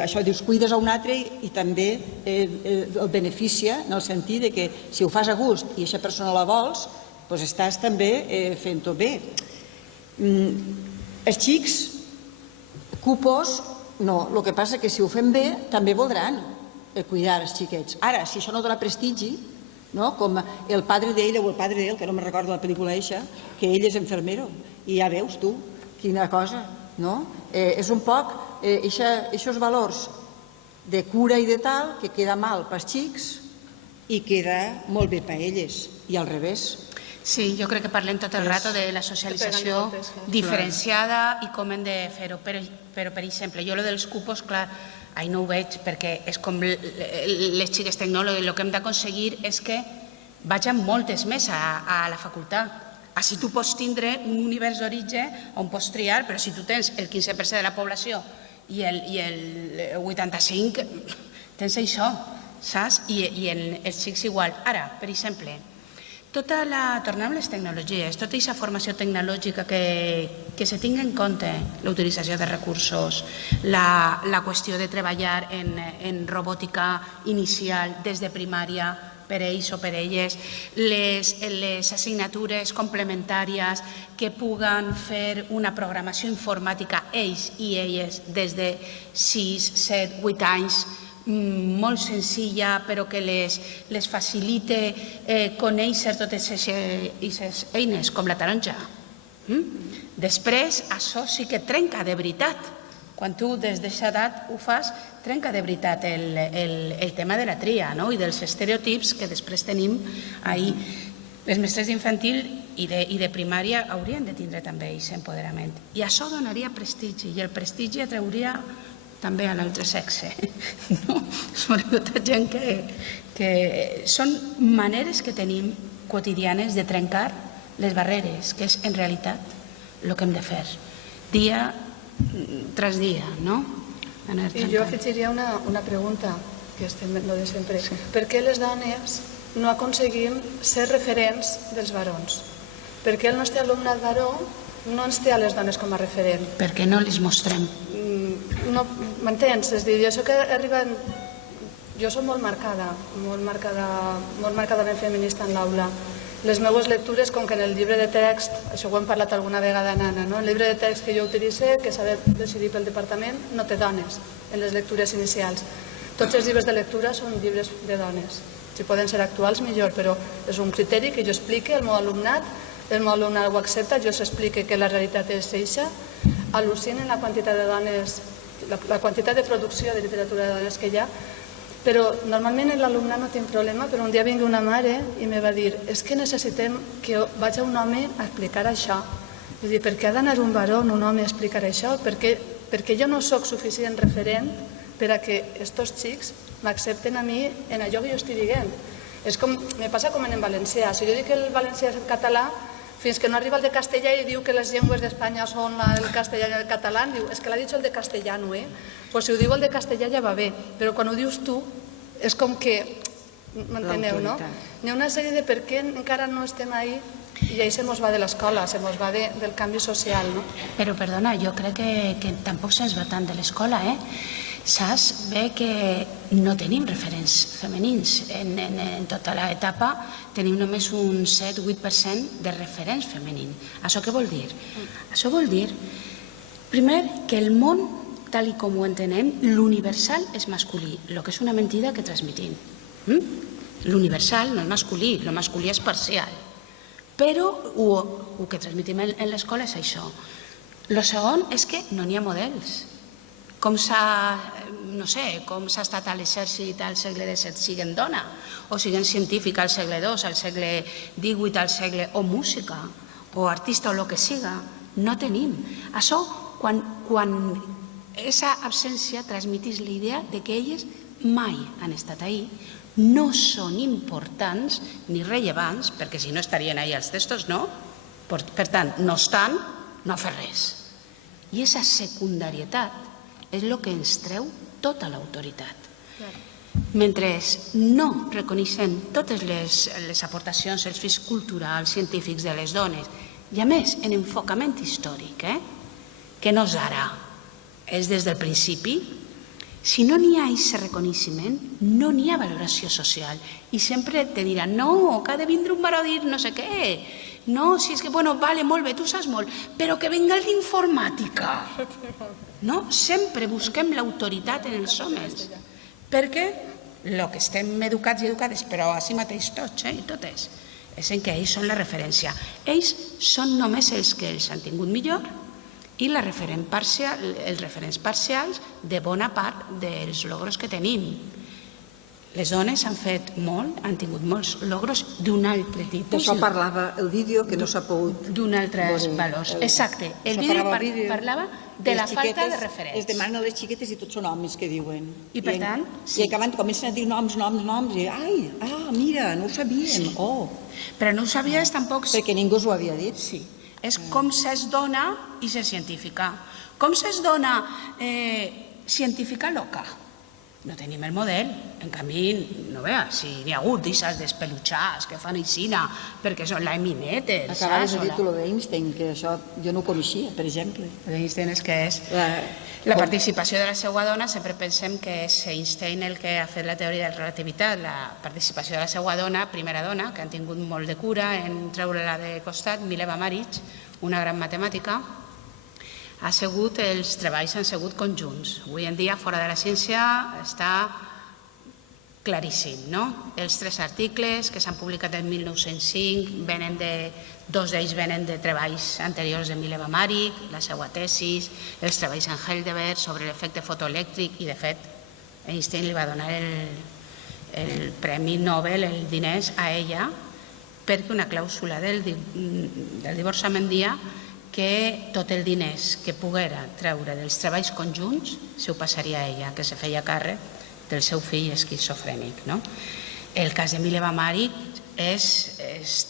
això dius cuides a un altre i també el beneficia en el sentit que si ho fas a gust i aquesta persona la vols, doncs estàs també fent-ho bé. Els xics, cupos, no, el que passa és que si ho fem bé també voldran cuidar els xiquets. Ara, si això no dona prestigi, com el padre d'ella o el padre d'ell, que no me'n recordo la pel·lícula eixa, que ell és enfermero, i ja veus tu, quina cosa, no? És un poc aquests valors de cura i de tal que queda mal pels xics i queda molt bé per elles, i al revés. Sí, jo crec que parlem tot el rato de la socialització diferenciada i com hem de fer-ho. Però, per exemple, jo lo dels cupos, clar, no ho veig perquè és com les xiques tecnòlogues. El que hem d'aconseguir és que vagin moltes més a la facultat. Així tu pots tindre un univers d'origen on pots triar, però si tu tens el 15% de la població i el 85%, tens això, saps? I els xics igual. Ara, per exemple, tornem a les tecnologies, tota aquesta formació tecnològica que se tingui en compte la utilització de recursos, la qüestió de treballar en robòtica inicial des de primària per ells o per elles, les assignatures complementàries que puguen fer una programació informàtica ells i elles des de 6, 7, 8 anys, molt senzilla, però que les facilite conèixer totes aquestes eines, com la taronja. Després, això sí que trenca de veritat. Quan tu des d'aquesta edat ho fas, trenca de veritat el tema de la tria i dels estereotips que després tenim ahí. Les mestres d'infantil i de primària haurien de tindre també aquest empoderament. I això donaria prestigi, i el prestigi atrauria també a l'altre sexe. Sobretot a gent que són maneres que tenim quotidianes de trencar les barreres, que és en realitat el que hem de fer, dia tras dia, no? I jo afegiria una pregunta, que estem lo de sempre. Per què les dones no aconseguim ser referents dels varons? Per què el nostre alumnat varó no ens té a les dones com a referent? Per què no les mostrem? M'entens? És a dir, jo soc molt marcadament feminista en l'aula. Les meves lectures, com que en el llibre de text, això ho hem parlat alguna vegada, Nana, el llibre de text que jo utilitzo, que s'ha de decidir pel departament, no té dones en les lectures inicials. Tots els llibres de lectura són llibres de dones. Si poden ser actuals, millor, però és un criteri que jo explique al meu alumnat, el meu alumnat ho accepta, jo s'explique que la realitat és eixa, al·lucinen la quantitat de dones, la quantitat de producció de literatura de dones que hi ha, però normalment l'alumnat no té problema, però un dia vingui una mare i me va dir és que necessitem que vagi un home a explicar això. Vull dir, per què ha d'anar un baró, un home, a explicar això? Perquè jo no sóc suficient referent per a que aquests xics m'accepten a mi en allò que jo estic dient. Me passa com en valencià. Si jo dic que el valencià és el català, fins que no arriba el de castellà i diu que les llengües d'Espanya són el castellà i el català, diu, és que l'ha dit el de castellano, Pues si ho diu el de castellà ja va bé, però quan ho dius tu és com que, m'enteneu, no? Hi ha una sèrie de per què encara no estem ahí i ahí se mos va de l'escola, se mos va del canvi social, no? Però, perdona, jo crec que tampoc se'ns va tant de l'escola, Saps bé que no tenim referents femenins. En tota l'etapa tenim només un 7-8% de referents femenins. Això què vol dir? Això vol dir, primer, que el món, tal com ho entenem, l'universal és masculí, el que és una mentida que transmetim. L'universal no és masculí, el masculí és parcial. Però el que transmetim en l'escola és això. El segon és que no n'hi ha models. Com s'ha estat a l'exèrcit al segle XVII siguent dona, o siguent científica al segle II, al segle XVIII, o música, o artista, o el que siga. No tenim. Això, quan aquesta absència transmetís la idea que elles mai han estat ahí, no són importants ni rellevants, perquè si no estarien ahí els textos, no? Per tant, no estan, no fer res. I aquesta secundarietat és el que ens treu tota l'autoritat. Mentre no reconeixem totes les aportacions, els fets culturals, científics de les dones, i a més en enfocament històric, que no és ara, és des del principi, si no n'hi ha aquest reconeixement, no n'hi ha valoració social. I sempre te diran, no, que ha de vindre un baró a dir no sé què. No, si és que, bueno, vale, molt bé, tu saps molt, però que venga el d'informàtica. No? Sempre busquem l'autoritat en els homes, perquè el que estem educats i educades, però així mateix tots i totes, és en què ells són la referència. Ells són només els que els han tingut millor i els referents parcials de bona part dels logros que tenim. Les dones han fet molt, han tingut molts logros d'un altre tipus. D'això parlava el vídeo, que no s'ha pogut... D'un altres valors. Exacte. El vídeo parlava de la falta de referents. Es demanen a les xiquetes i tots són homes que diuen. I per tant... I acabant comencen a dir noms, i mira, no ho sabíem. Però no ho sabies tampoc... Perquè ningú us ho havia dit. Sí. És com s'és dona i s'és científica. Com s'és dona científica loca. No tenim el model, en canvi, no veus, si n'hi ha hagut d'aixes despelutxats que fan aixina, perquè són la eminetes. Acabaves de dir tu lo d'Einstein, que això jo no ho coneixia, per exemple. L'Einstein és que és... La participació de la seva dona, sempre pensem que és Einstein el que ha fet la teoria de la relativitat. La participació de la seva dona, primera dona, que han tingut molt de cura en treure-la de costat, Mileva Maric, una gran matemàtica, els treballs han sigut conjunts. Avui en dia, fora de la ciència, està claríssim, no? Els 3 articles que s'han publicat en 1905, dos d'ells venen de treballs anteriors de Mileva Maric, la seva tesis, els treballs en Heidelberg sobre l'efecte fotoelèctric, i de fet, Einstein li va donar el Premi Nobel, els diners, a ella, perquè una clàusula del divorciament dia que tot el diners que poguera treure dels treballs conjunts se ho passaria a ella, que se feia càrrec del seu fill esquizofrènic. El cas de Mileva Maric és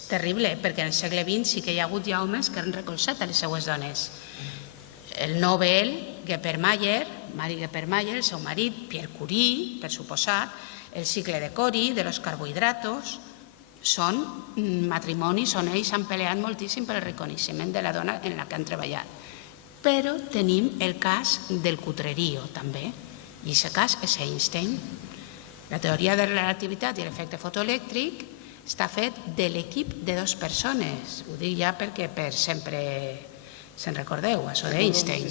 terrible, perquè en el segle XX sí que hi ha hagut ja homes que han recolzat a les seues dones. El Nobel, Marie Geper-Mayer, el seu marit, Pierre Curie, per suposar, el cicle de Cori, de los carbohidratos, són matrimonis on ells han peleat moltíssim per el reconeixement de la dona en la que han treballat. Però tenim el cas del cutrerío, també, i aquest cas és Einstein. La teoria de la relativitat i l'efecte fotoelèctric està fet de l'equip de 2 persones. Ho dic ja perquè per sempre se'n recordeu, això d'Einstein.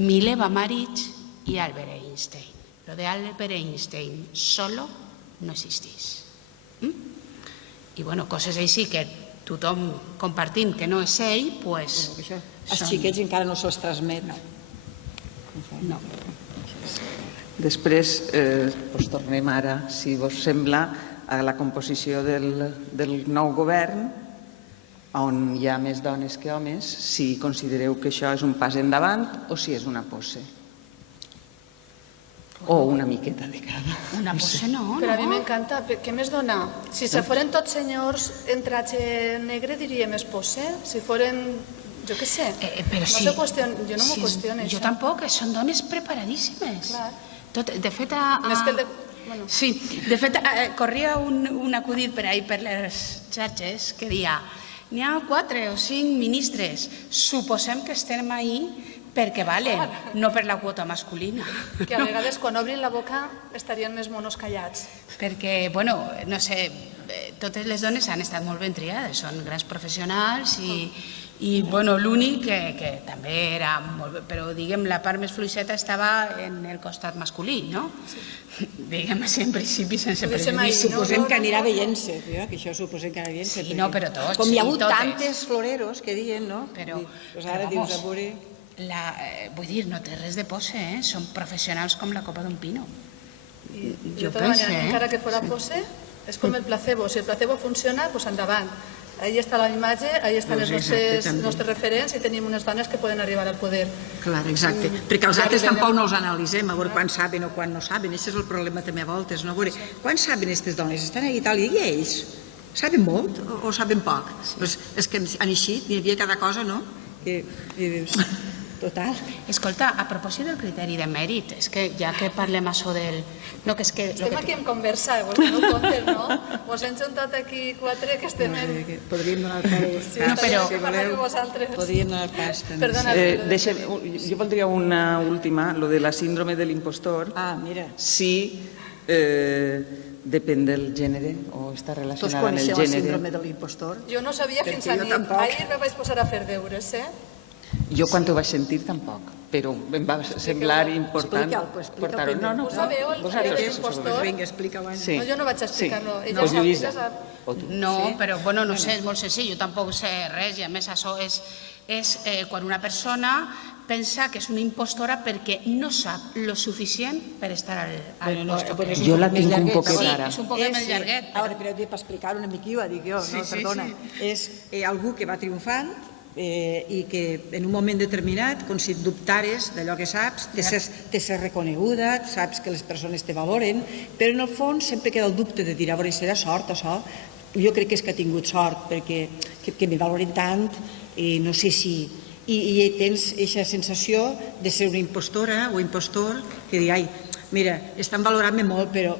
Mileva Maric i Albert Einstein. Lo de Albert Einstein solo no existís. I, bueno, coses així que tothom compartim que no és ell, doncs... Els xiquets encara no se'ls transmet. No. Després, tornem ara, si vos sembla, a la composició del nou govern, on hi ha més dones que homes, si considereu que això és un pas endavant o si és una pose. O una miqueta de cada. Una pose no, Però a mi m'encanta, què més dona? Si se foren tots senyors en traje negre diríem és pose, si foren, jo què sé, jo no m'ho qüestiono. Jo tampoc, són dones preparadíssimes. De fet, corria un acudit per ahí per les xarxes que deia n'hi ha 4 o 5 ministres. Suposem que estem ahí perquè valen, no per la quota masculina. Que a vegades quan obrin la boca estarien més monos callats. Perquè, bueno, no sé, totes les dones han estat molt ben triades, són grans professionals i bueno, l'únic que també era molt bé, però diguem, la part més fluixeta estava en el costat masculí, no? Diguem així, en principi, sense prejudici. Suposem que anirà veient-se, que això suposem que anirà veient-se. Sí, no, però tots, com hi ha sí, hagut totes. tantes floreros que diuen, no? Però Ara dius a veure... Vull dir, no té res de pose, són professionals com la copa d'un pino. De tota manera, encara que fora pose, és com el placebo. Si el placebo funciona, doncs endavant. Ahí està la imatge, ahí estan els nostres referents i tenim unes dones que poden arribar al poder. Clar, exacte. Perquè els altres tampoc no els analitzem, a veure quan saben o quan no saben. Aquest és el problema també a voltes, no? A veure, quan saben aquestes dones? Estan a Itàlia i ells? Saben molt o saben poc? És que han eixit, n'hi havia cada cosa, no? I dius... Total. Escolta, a propòsit del criteri de mèrit, és que ja que parlem això del... Estem aquí en conversa, vos no ho compten, no? Vos hem juntat aquí 4 que estem en... Podríem donar el pas. Sí, si voleu, podríem donar el pas. Perdona. Jo voldria una última, lo de la síndrome de l'impostor. Ah, mira. Sí, depèn del gènere o està relacionada amb el gènere. Tots coneixeu la síndrome de l'impostor? Jo no sabia fins a nit. Ahir me vaig posar a fer deures, Jo quan ho vaig sentir tampoc, però em va semblar important portar-ho. No, Us sabeu el gènere de l'impostor? Vinga, explica-ho. No, jo no vaig explicar-lo. No, però bueno, no sé, és molt senzill, jo tampoc sé res i a més això és quan una persona pensa que és una impostora perquè no sap lo suficient per estar al lloc. Jo la tinc un poc clara. Sí, és un poc més llarguet. Ara, però per explicar una miquilla, dic jo, no, perdona. És algú que va triomfant i que en un moment determinat, com si dubtares d'allò que saps, de ser reconeguda, saps que les persones te valoren, però en el fons sempre queda el dubte de dir, a veure, serà sort això? Jo crec que és que ha tingut sort, perquè que me valoren tant i no sé si... I tens aquesta sensació de ser una impostora o impostor que dir, ai, mira, estan valorant-me molt, però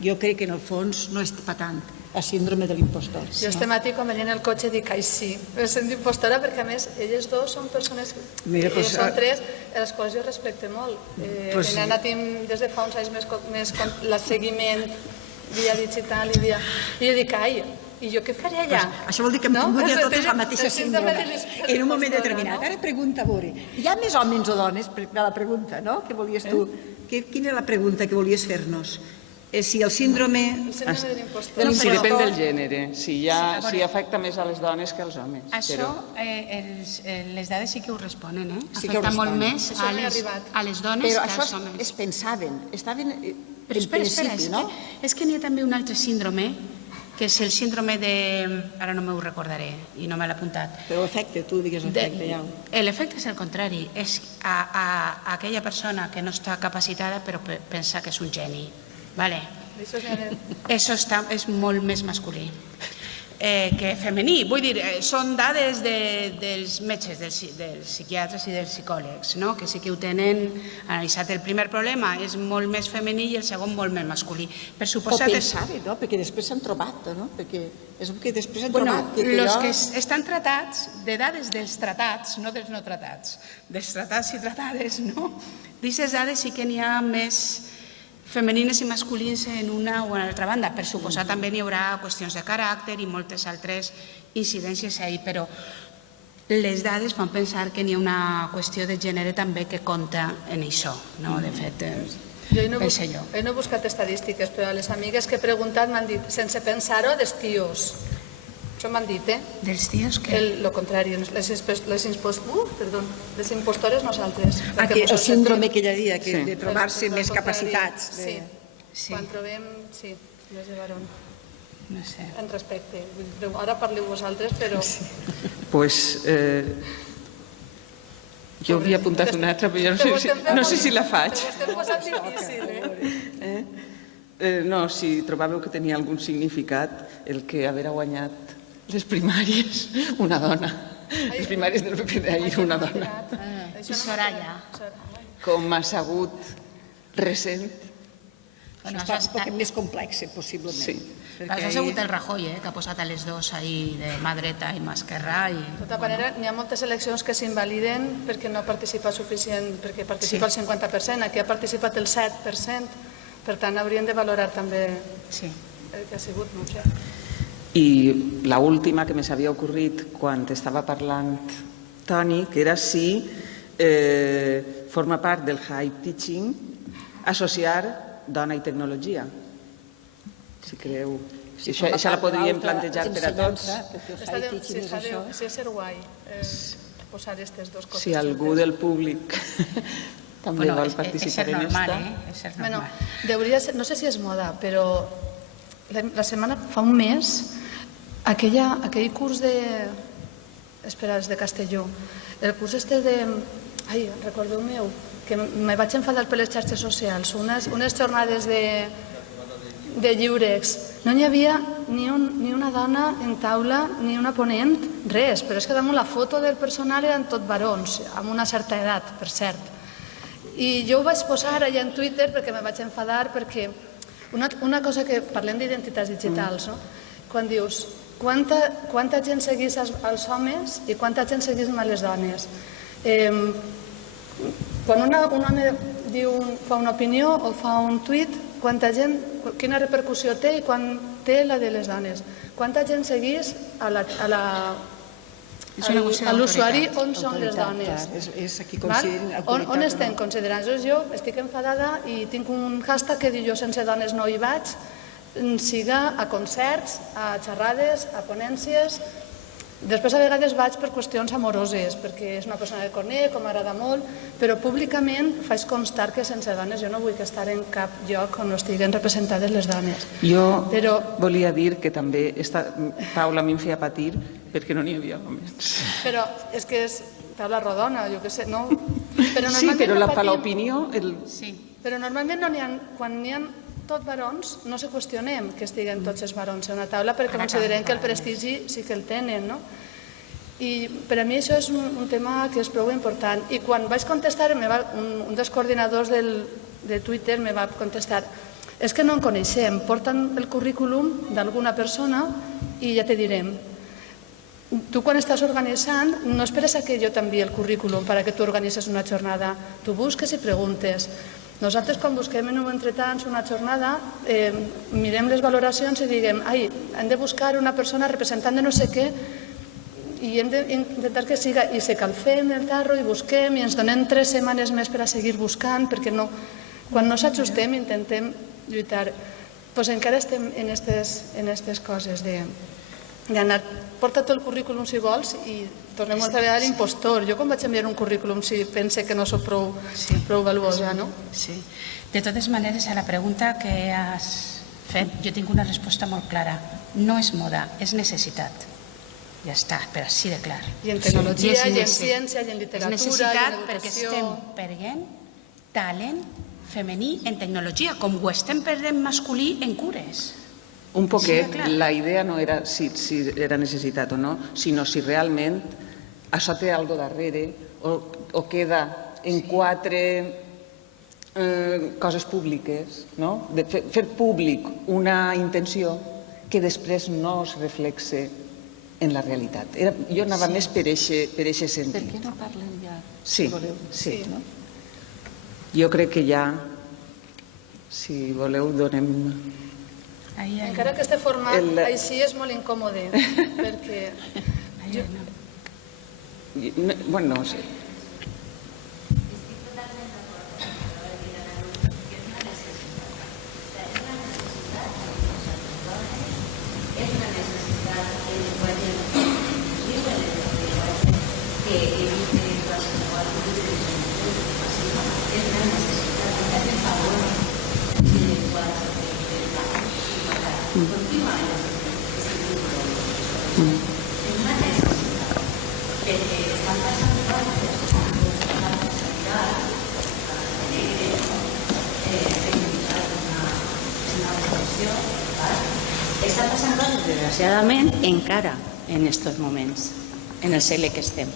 jo crec que en el fons no és per tant. La síndrome de l'impostor. Jo estem aquí quan venien el cotxe dic, ai sí, me sento impostora perquè a més elles dos són persones, elles són 3, a les quals jo respecte molt. He anat des de fa uns anys més el seguiment via digital i jo dic, ai, i jo què faré allà? Això vol dir que hem tingut ja totes la mateixa síndrome en un moment determinat. Ara pregunta, a veure, hi ha més homes o dones? La pregunta, no? Què volies tu? Quina era la pregunta que volies fer-nos? Si el síndrome de l'impostor... Si depèn del gènere, si afecta més a les dones que als homes. Això, les dades sí que ho responen, afecta molt més a les dones que als homes. Però això es pensaven, estaven en principi, no? És que n'hi ha també un altre síndrome, que és el síndrome de... Ara no m'ho recordaré i no me l'he apuntat. Però l'efecte, tu digues l'efecte, ja. L'efecte és el contrari, és a aquella persona que no està capacitada però pensa que és un geni. Vale. Això és molt més masculí que femení. Vull dir, són dades dels metges, dels psiquiatres i dels psicòlegs, que sí que ho tenen analitzat. El primer problema és molt més femení i el segon molt més masculí. O pensar-hi, no? Perquè després s'han trobat, no? Perquè és que després han trobat... Els que estan tratats, de dades dels tratats, no dels no tratats, dels tratats i tratades, no? D'aquestes dades sí que n'hi ha més femenines i masculins en una o en l'altra banda. Per suposar també n'hi haurà qüestions de caràcter i moltes altres incidències ahí, però les dades fan pensar que n'hi ha una qüestió de gènere també que compta en això, no? De fet, pense jo. Jo no he buscat estadístiques, però les amigues que he preguntat m'han dit, sense pensar-ho, dels tios. Això m'han dit, Dels tios què? Lo contrari, les impostores nosaltres. El síndrome que ella dia, de trobar-se més capacitats. Sí, quan trobem, sí, més de varón. No sé. En respecte. Ara parleu vosaltres, però... Pues... Jo havia apuntat una altra, però no sé si la faig. Però estem posant difícil, No, si trobàveu que tenia algun significat el que haver guanyat les primàries, una dona. Les primàries del PP d'ahir, una dona. I Soraya. Com ha sabut recent Això està un poc més complex, possiblement. Sí. Això ha sigut el Rajoy, que ha posat a les dos ahí de mà dreta i mà esquerra. De tota manera, n'hi ha moltes eleccions que s'invaliden perquè no participa suficient, perquè participa el 50%, aquí ha participat el 7%, per tant hauríem de valorar també el que ha sigut, no sé. I l'última que me s'havia ocorrit quan estava parlant Toni, que era si forma part del high teaching associar dona i tecnologia. Si creu... Això la podríem plantejar per a tots. Si és ser guai posar aquestes dues coses. Si algú del públic també vol participar en esta. És ser normal. No sé si és moda, però la setmana, fa un mes, aquell curs de... Espera, és de Castelló. El curs este de... Ai, recordeu-meu, que me vaig enfadar per les xarxes socials. Unes jornades de lliurex. No n'hi havia ni una dona en taula, ni una ponent, res. Però és que damunt la foto del personal eren tot barons, amb una certa edat, per cert. I jo ho vaig posar allà en Twitter perquè me vaig enfadar, perquè una cosa que parlem d'identitats digitals, no? Quan dius quanta gent seguís els homes i quanta gent seguís les dones. Quan un home fa una opinió o fa un tuit, quina repercussió té i quan té la de les dones. Quanta gent seguís a l'usuari on són les dones. On estem considerant? Jo estic enfadada i tinc un hashtag que diu jo sense dones no hi vaig, siga a concerts, a xerrades, a ponències. Després a vegades vaig per qüestions amoroses, perquè és una persona que conec, que m'agrada molt, però públicament faig constar que sense dones jo no vull estar en cap lloc on no estiguen representades les dones. Jo volia dir que també esta taula a mi em feia patir perquè no n'hi havia homes. Però és que és taula rodona, jo què sé, no? Sí, però per l'opinió... Però normalment quan n'hi ha tot barons, no se qüestionem que estiguen tots els barons a una taula perquè considerem que el prestigi sí que el tenen, no? I per a mi això és un tema que és prou important. I quan vaig contestar, un dels coordinadors de Twitter me va contestar és que no en coneixem, porten el currículum d'alguna persona i ja te direm. Tu quan estàs organitzant no esperes a que jo t'enviï el currículum perquè tu organitzes una jornada. Tu busques i preguntes. Nosaltres, quan busquem en un entretants una jornada, mirem les valoracions i diguem hem de buscar una persona representant de no sé què i hem d'intentar que siga, i se calfem el tarro i busquem i ens donem 3 setmanes més per a seguir buscant, perquè quan no s'ajustem intentem lluitar. Doncs encara estem en aquestes coses d'anar, porta tot el currículum si vols i tornem a treballar l'impostor. Jo quan vaig enviar un currículum si pense que no soc prou valuosa, no? Sí. De totes maneres, a la pregunta que has fet, jo tinc una resposta molt clara. No és moda, és necessitat. Ja està, però així de clar. I en tecnologia, i en ciència, i en literatura, i en educació. És necessitat perquè estem perdent talent femení en tecnologia, com ho estem perdent masculí en cures. Un poquet, la idea no era si era necessitat o no, sinó si realment això té alguna cosa darrere o queda en 4 coses públiques, no? De fer públic una intenció que després no es reflexe en la realitat. Jo anava més per aquest sentit. Per què no parlen ja? Sí. Jo crec que ja, si voleu, donem... Encara que este format així és molt incòmode, perquè... Bueno, no sé. Està passant coses, desgraciadament, encara en aquests moments, en el segle que estem.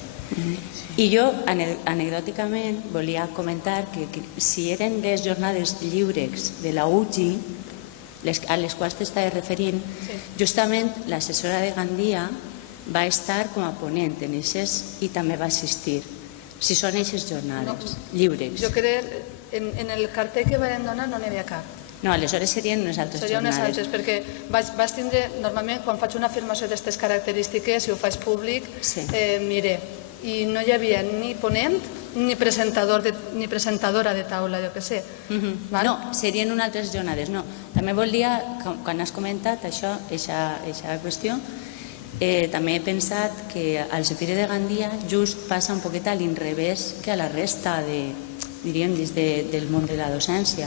I jo, anecdòticament, volia comentar que si eren les jornades lliures de la UGI, a les quals t'estava referint, justament l'assessora de Gandia va estar com a ponent en aquestes i també va assistir. Si són aquestes jornades lliures. Jo crec, en el cartell que van donar no n'hi havia cap. No, aleshores serien unes altres jornades. Serien unes altres, perquè vas tindre, normalment, quan faig una afirmació d'aquestes característiques, si ho faig públic, mire, i no hi havia ni ponent ni presentadora de taula, jo què sé. No, serien unes altres jornades, no. També volia, quan has comentat això, aquesta qüestió, també he pensat que al Zefiro de Gandia just passa un poquet a l'inrevés que a la resta, diríem, del món de la docència.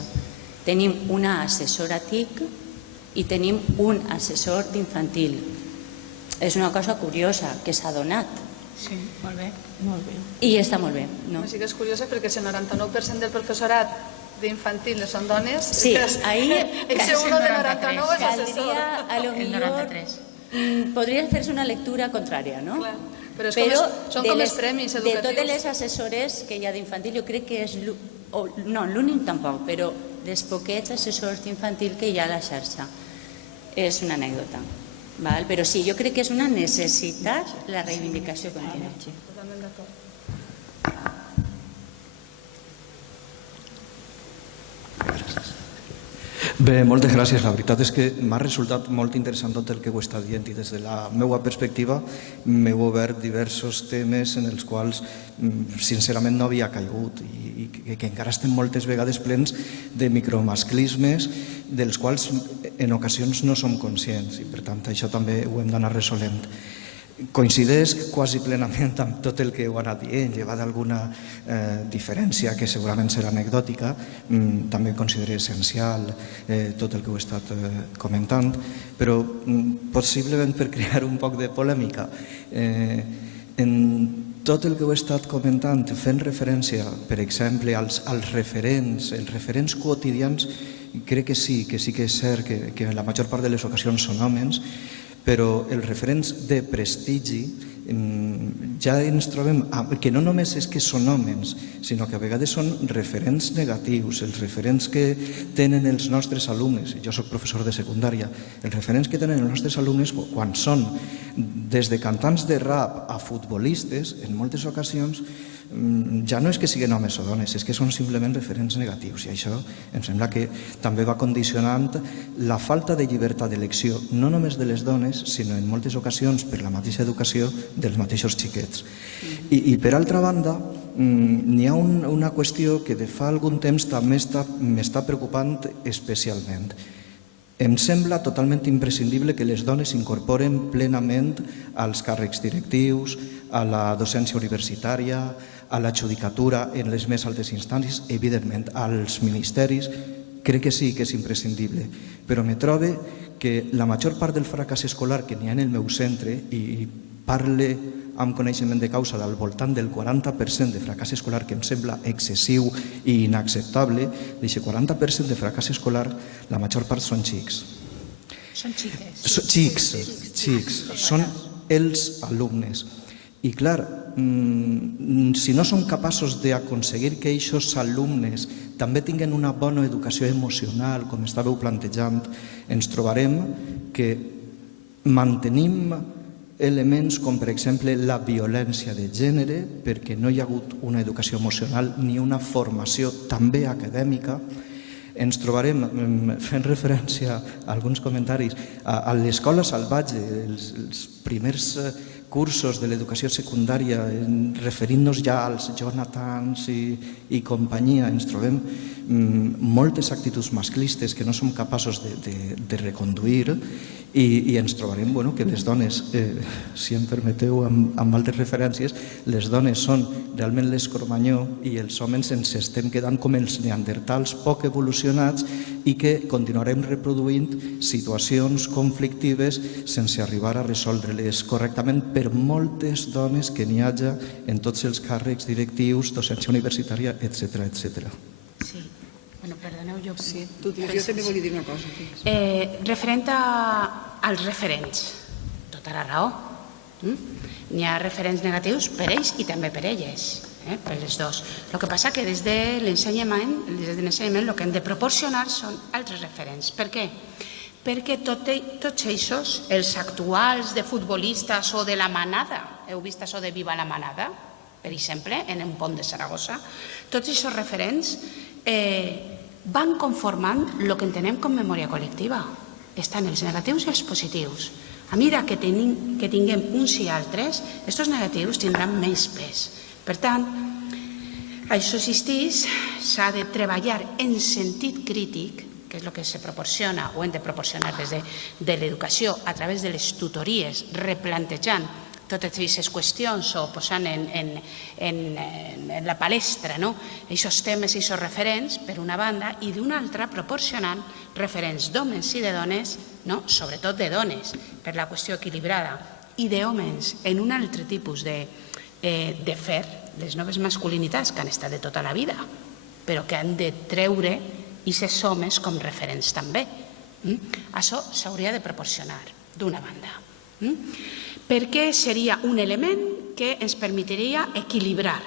Tenim una assessora TIC i tenim un assessor d'infantil. És una cosa curiosa que s'ha donat. Sí, molt bé. I està molt bé. Sí que és curiosa perquè si el 99% del professorat d'infantil són dones, sí, ahí ese uno de 99 és assessor. Caldria, a lo millor, podria fer-se una lectura contrària, no? Però són com els premis educatius. De totes les assessores que hi ha d'infantil, jo crec que és no, l'únic tampoc, però dels poquets assessors d'infantil que hi ha a la xarxa. És una anècdota. Però sí, jo crec que és una necessitat la reivindicació contínua. Totalment d'acord. Bé, moltes gràcies. La veritat és que m'ha resultat molt interessant tot el que heu estat dient i des de la meva perspectiva m'heu obert diversos temes en els quals sincerament no havia caigut i que encara estem moltes vegades plens de micromasclismes dels quals en ocasions no som conscients i per tant això també ho hem d'anar resolent. Coincideix quasi plenament amb tot el que heu anat dient, llevat d'alguna diferència que segurament serà anecdòtica, també considero essencial tot el que heu estat comentant, però possiblement per crear un poc de polèmica. En tot el que heu estat comentant, fent referència, per exemple, als referents, els referents quotidians, crec que sí que és cert que la major part de les ocasions són homes, però els referents de prestigi ja ens trobem que no només és que són homes, sinó que a vegades són referents negatius, els referents que tenen els nostres alumnes, jo soc professor de secundària, els referents que tenen els nostres alumnes quan són des de cantants de rap a futbolistes, en moltes ocasions ja no és que siguin homes o dones, és que són simplement referents negatius i això em sembla que també va condicionant la falta de llibertat d'elecció, no només de les dones, sinó en moltes ocasions per la mateixa educació dels mateixos xiquets. I per altra banda, n'hi ha una qüestió que de fa algun temps també m'està preocupant especialment. Em sembla totalment imprescindible que les dones s'incorporen plenament als càrrecs directius, a la docència universitària, a la judicatura en les més altes instàncies, evidentment als ministeris, crec que sí que és imprescindible, però me trobo que la major part del fracàs escolar que n'hi ha en el meu centre, i parle amb coneixement de causa del voltant del 40% de fracàs escolar, que em sembla excessiu i inacceptable, d'aquest 40% de fracàs escolar, la major part són xics. Són xiques. Xics, són els alumnes. I clar, si no som capaços d'aconseguir que aquests alumnes també tinguin una bona educació emocional, com estàveu plantejant, ens trobarem que mantenim elements com, per exemple, la violència de gènere, perquè no hi ha hagut una educació emocional ni una formació també acadèmica. Ens trobarem, fent referència a alguns comentaris, a l'escola salvatge, els primers cursos de l'educació secundària, referint-nos ja als Jonathans i companyia, ens trobem moltes actituds masclistes que no som capaços de reconduir i ens trobarem que les dones, si em permeteu amb altres referències, les dones són realment l'escormanyó i els homes ens estem quedant com els neandertals poc evolucionats i que continuarem reproduint situacions conflictives sense arribar a resoldre-les correctament per moltes dones que n'hi hagi en tots els càrrecs directius, docència universitària, etc. Sí. Bueno, perdoneu, jo... Sí, jo també volia dir una cosa. Referent als referents, tota la raó. N'hi ha referents negatius per ells i també per elles, per les dos. El que passa que des de l'ensenyament el que hem de proporcionar són altres referents. Per què? Perquè tots ells, els actuals de futbolistes o de la Manada, heu vist això de Viva la Manada, per exemple, en un pont de Saragossa, tots aquests referents van conformant el que entenem com memòria col·lectiva. Estan els negatius i els positius. A mesura que tinguem uns i altres, aquests negatius tindran menys pes. Per tant, això existeix, s'ha de treballar en sentit crític, que és el que se proporciona o hem de proporcionar des de l'educació a través de les tutories, replantejant totes aquestes qüestions o posant en la palestra aquests temes i aquests referents, per una banda, i d'una altra proporcionant referents d'homes i de dones, sobretot de dones, per la qüestió equilibrada, i d'homes en un altre tipus de fer les noves masculinitats que han estat de tota la vida, però que han de treure aquests homes com referents també. Això s'hauria de proporcionar, d'una banda. Perquè seria un element que ens permetria equilibrar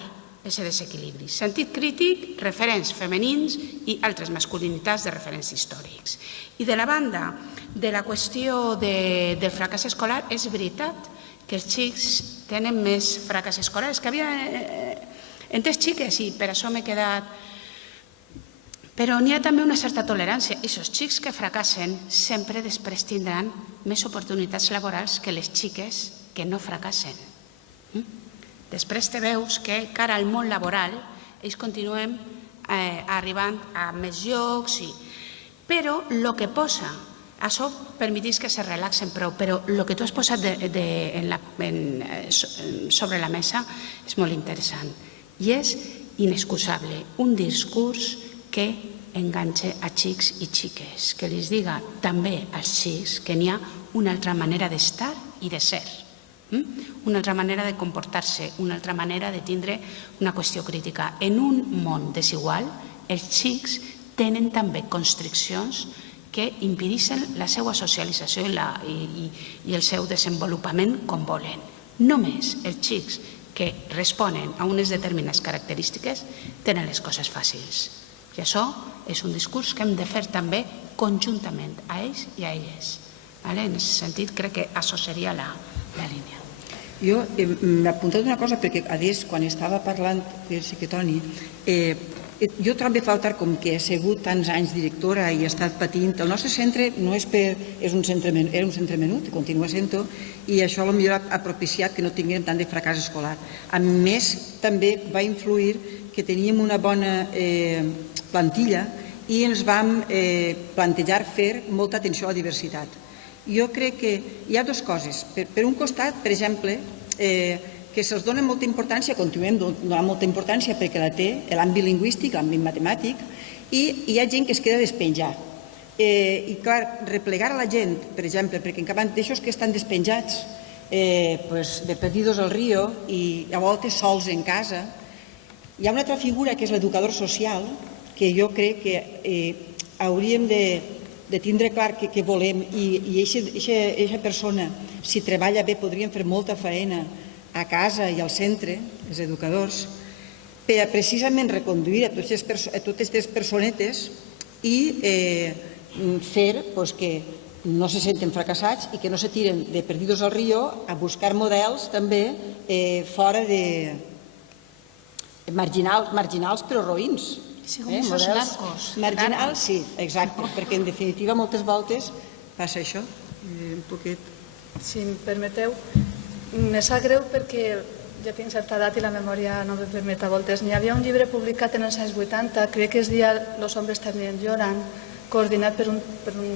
aquest desequilibri. Sentit crític, referents femenins i altres masculinitats de referents històrics. I de la banda de la qüestió del fracàs escolar, és veritat que els xics tenen més fracàs escolar. És que havia entès xiques i per això m'he quedat... Però n'hi ha també una certa tolerància. Aquests xics que fracassen sempre després tindran més oportunitats laborals que les xiques que no fracassen. Després te veus que cara al món laboral ells continuen arribant a més llocs, però el que posa, això permetís que se relaxen prou, però el que tu has posat sobre la mesa és molt interessant i és inexcusable. Un discurs que enganxa a xics i xiques, que els diga també als xics que n'hi ha una altra manera d'estar i de ser, una altra manera de comportar-se, una altra manera de tindre una qüestió crítica. En un món desigual, els xics tenen també constriccions que impedeixen la seva socialització i el seu desenvolupament com volen. Només els xics que responen a unes determinades característiques tenen les coses fàcils. I això és un discurs que hem de fer també conjuntament a ells i a elles. En aquest sentit, crec que això seria la línia. Jo m'he apuntat una cosa, perquè a més, quan estava parlant, penso que Toni, jo trobo a faltar, com que he sigut tants anys directora i he estat patint, el nostre centre no és un centre menut, continua sent-ho, i això potser ha propiciat que no tinguem tant de fracàs escolar. A més, també va influir que teníem una bona plantilla i ens vam plantejar fer molta atenció a la diversitat. Jo crec que hi ha dues coses. Per un costat, per exemple, que se'ls dona molta importància, continuem donant molta importància perquè la té l'àmbit lingüístic, l'àmbit matemàtic, i hi ha gent que es queda despenjat. I clar, replegar a la gent, per exemple, perquè en d'aixòs que estan despenjats, de perdidos al río i a voltes sols en casa, hi ha una altra figura que és l'educador social, que jo crec que hauríem de tindre clar què volem, i aquesta persona, si treballa bé, podrien fer molta feina a casa i al centre, els educadors, per a precisament reconduir a totes aquestes personetes i fer que no se senten fracassats i que no se tiren de perdidos al río a buscar models també fora de marginals però roïns. Sí, com esos narcos. Marginals, sí, exacte, perquè en definitiva moltes voltes passa això. Si em permeteu, me sap greu perquè ja tinc certa edat i la memòria no me permet a voltes. N'hi havia un llibre publicat en els anys 80, crec que es deia Los hombres también lloran, coordinat per un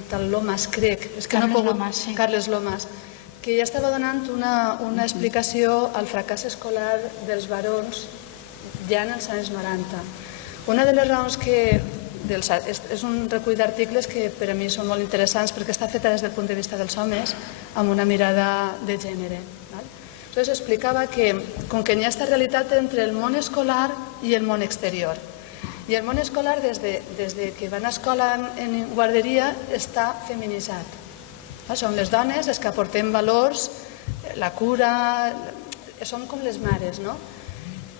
tal Lomas, crec. Carles Lomas, que ja estava donant una explicació al fracàs escolar dels barons ja en els anys 90. Una de les raons que... és un recull d'articles que per a mi són molt interessants perquè està feta des del punt de vista dels homes amb una mirada de gènere. Llavors explicava que com que n'hi ha aquesta realitat entre el món escolar i el món exterior, i el món escolar des de que van a escola en guarderia està feminitzat. Són les dones les que aportem valors, la cura, som com les mares, no?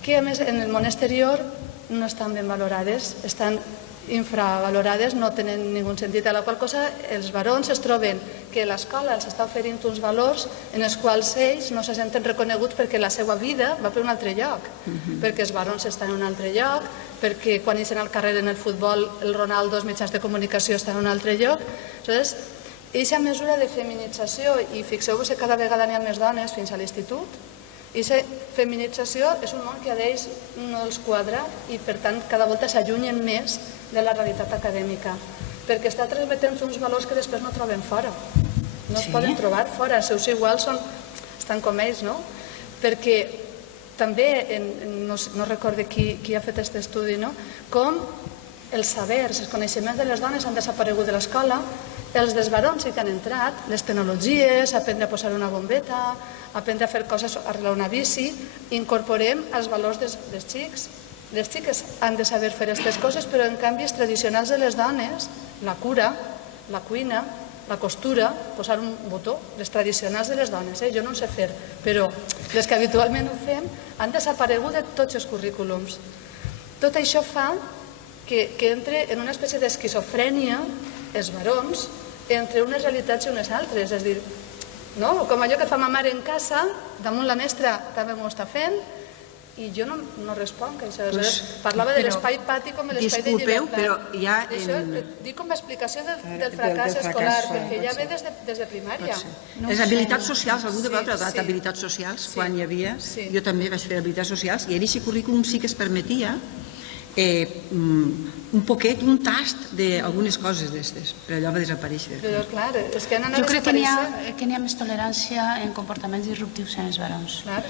Que a més en el món exterior no estan ben valorades, estan infravalorades, no tenen ningú sentit, a la qual cosa els barons es troben que l'escola els està oferint uns valors en els quals ells no se senten reconeguts perquè la seva vida va per un altre lloc, perquè els barons estan en un altre lloc, perquè quan ells al carrer en el futbol el Ronaldo, els mitjans de comunicació estan en un altre lloc. Aleshores, aquesta mesura de feminització, i fixeu-vos que cada vegada n'hi ha més dones fins a l'institut, aquesta feminització és un món que a ells no els quadra i per tant cada volta s'allunyen més de la realitat acadèmica, perquè està transmetent uns valors que després no troben fora, no es poden trobar fora, els seus iguals estan com ells, no? Perquè també, no recordo qui ha fet aquest estudi, com els sabers, els coneixements de les dones han desaparegut de l'escola, els dels barons sí que han entrat, les tecnologies, aprendre a posar una bombeta, aprendre a fer coses, arreglar una bici, incorporem els valors dels xics. Les xiques han de saber fer aquestes coses, però en canvi els tradicionals de les dones, la cura, la cuina, la costura, posar un botó, les tradicionals de les dones, jo no ho sé fer, però les que habitualment ho fem han desaparegut de tots els currículums. Tot això fa que entre en una espècie d'esquizofrènia els barons entre unes realitats i unes altres, és a dir, com allò que fa ma mare en casa, damunt la mestra també m'ho està fent, i jo no responc a això. Parlava de l'espai pati com l'espai de llibertat. Disculpeu, però ja... Això dic com a explicació del fracàs escolar, perquè ja ve des de primària. Les habilitats socials, algú de vosaltres ha dat habilitats socials quan hi havia, jo també vaig fer habilitats socials, i en aquest currículum sí que es permetia un poquet, un tast d'algunes coses d'aquestes, però allò va desaparèixer. Però clar, és que han anat jo crec desapareixent. que n'hi ha més tolerància en comportaments disruptius en els barons. Clar,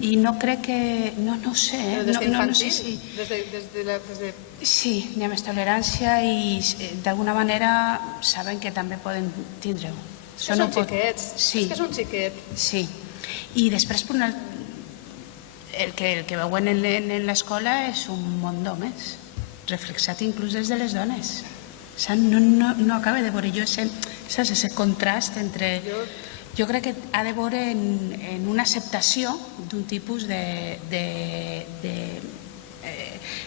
I no crec que... No ho sé. Des d'infantil, des de... Sí, n'hi ha més tolerància i d'alguna manera saben que també poden tindre-ho. Són xiquets, és que és un xiquet. Sí, i després el que veuen en l'escola és un món d'homes, reflexat inclús des de les dones. No acaba de veure jo aquest contrast entre... Jo crec que ha de veure en una acceptació d'un tipus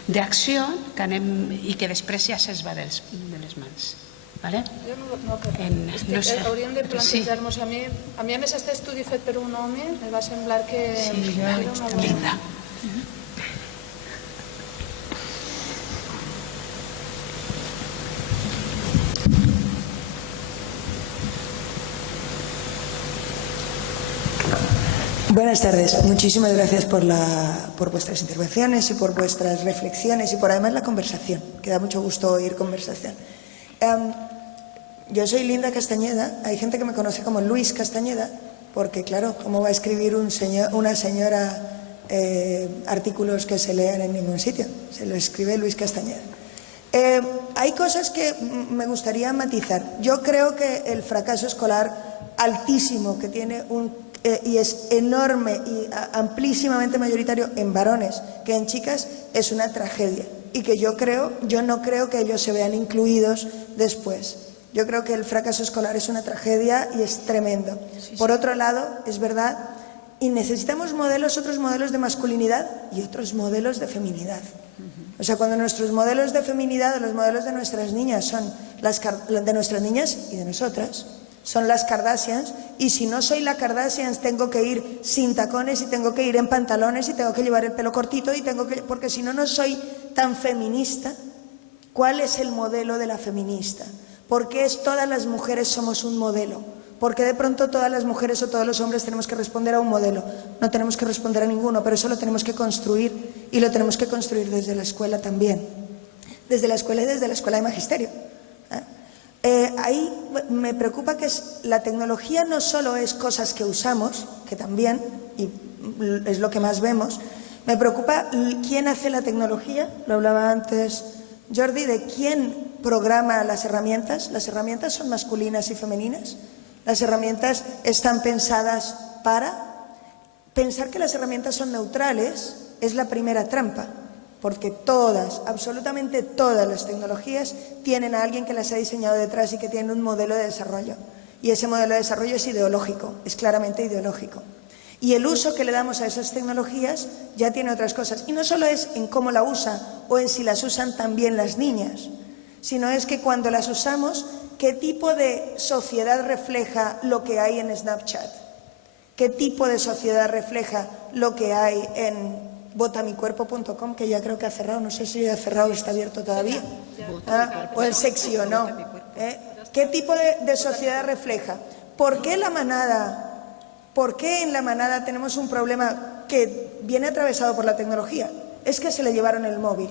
d'acció i que després ja se'ls va de les mans. Jo no crec. Hauríem de plantejar-nos a mi a més aquest estudi fet per un home em va semblar que era una bona... Buenas tardes. Muchísimas gracias por vuestras intervenciones y por vuestras reflexiones y por además la conversación, que da mucho gusto oír conversación. Yo soy Linda Castañeda, hay gente que me conoce como Luis Castañeda, porque claro, ¿cómo va a escribir una señora artículos que se lean en ningún sitio? Se lo escribe Luis Castañeda. Hay cosas que me gustaría matizar. Yo creo que el fracaso escolar altísimo que tiene y es enorme y amplísimamente mayoritario en varones que en chicas es una tragedia y que yo no creo que ellos se vean incluidos después. Yo creo que el fracaso escolar es una tragedia y es tremendo. Por otro lado, es verdad, y necesitamos otros modelos de masculinidad y otros modelos de feminidad. O sea, cuando nuestros modelos de feminidad, los modelos de nuestras niñas de nuestras niñas y de nosotras, son las Kardashians, y si no soy la Kardashians tengo que ir sin tacones y tengo que ir en pantalones y tengo que llevar el pelo cortito porque si no, no soy tan feminista. ¿Cuál es el modelo de la feminista? ¿Por qué todas las mujeres somos un modelo? ¿Por qué de pronto todas las mujeres o todos los hombres tenemos que responder a un modelo? No tenemos que responder a ninguno, pero eso lo tenemos que construir y lo tenemos que construir desde la escuela también. Desde la escuela y desde la escuela de magisterio. Ahí me preocupa que la tecnología no solo es cosas que usamos, que también, y es lo que más vemos, me preocupa quién hace la tecnología, lo hablaba antes Jordi, de quién programa las herramientas. Las herramientas son masculinas y femeninas, las herramientas están pensadas para... Pensar que las herramientas son neutrales es la primera trampa. Porque todas, absolutamente todas las tecnologías tienen a alguien que las ha diseñado detrás y que tiene un modelo de desarrollo. Y ese modelo de desarrollo es ideológico, es claramente ideológico. Y el uso que le damos a esas tecnologías ya tiene otras cosas. Y no solo es en cómo la usan o en si las usan también las niñas, sino es que cuando las usamos, ¿qué tipo de sociedad refleja lo que hay en Snapchat? ¿Qué tipo de sociedad refleja lo que hay en votamicuerpo.com, que ya creo que ha cerrado, no sé si ha cerrado o está abierto todavía, o el sexy o no? ¿Qué tipo de sociedad refleja? ¿Por qué la manada? ¿Por qué en la manada tenemos un problema que viene atravesado por la tecnología? Es que se le llevaron el móvil.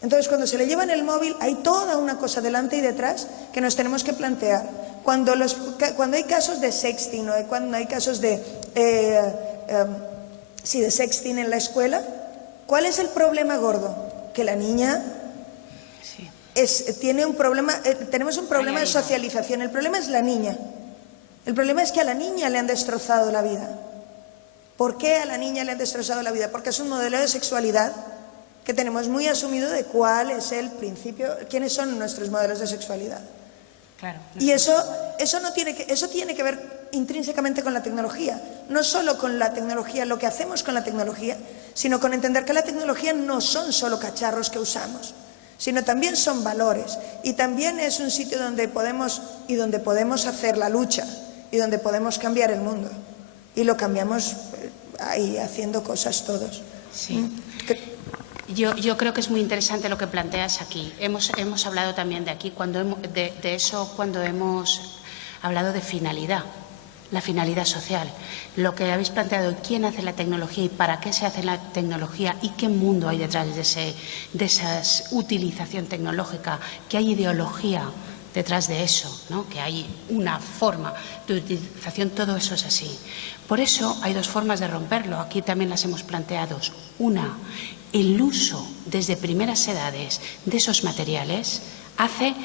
Entonces, cuando se le llevan el móvil, hay toda una cosa delante y detrás que nos tenemos que plantear. Cuando hay casos de sexting o cuando hay casos de sexting en la escuela, ¿cuál es el problema gordo? Que la niña tiene un problema, tenemos un problema de socialización. El problema es la niña. El problema es que a la niña le han destrozado la vida. ¿Por qué a la niña le han destrozado la vida? Porque es un modelo de sexualidad que tenemos muy asumido de cuál es el principio, quiénes son nuestros modelos de sexualidad. Claro. Y eso tiene que ver intrínsecamente con la tecnología. No solo con la tecnología, lo que hacemos con la tecnología, sino con entender que la tecnología no son solo cacharros que usamos, sino también son valores. Y también es un sitio donde podemos hacer la lucha y donde podemos cambiar el mundo. Y lo cambiamos ahí haciendo cosas todos. Sí. Yo creo que es muy interesante lo que planteas aquí. Hemos hablado también de aquí, cuando hemos hablado de finalidad, la finalidad social. Lo que habéis planteado, quién hace la tecnología y para qué se hace la tecnología y qué mundo hay detrás de esa utilización tecnológica, que hay ideología detrás de eso, ¿no? Que hay una forma de utilización, todo eso es así. Por eso hay dos formas de romperlo, aquí también las hemos planteado. Una, el uso desde primeras edades de esos materiales hace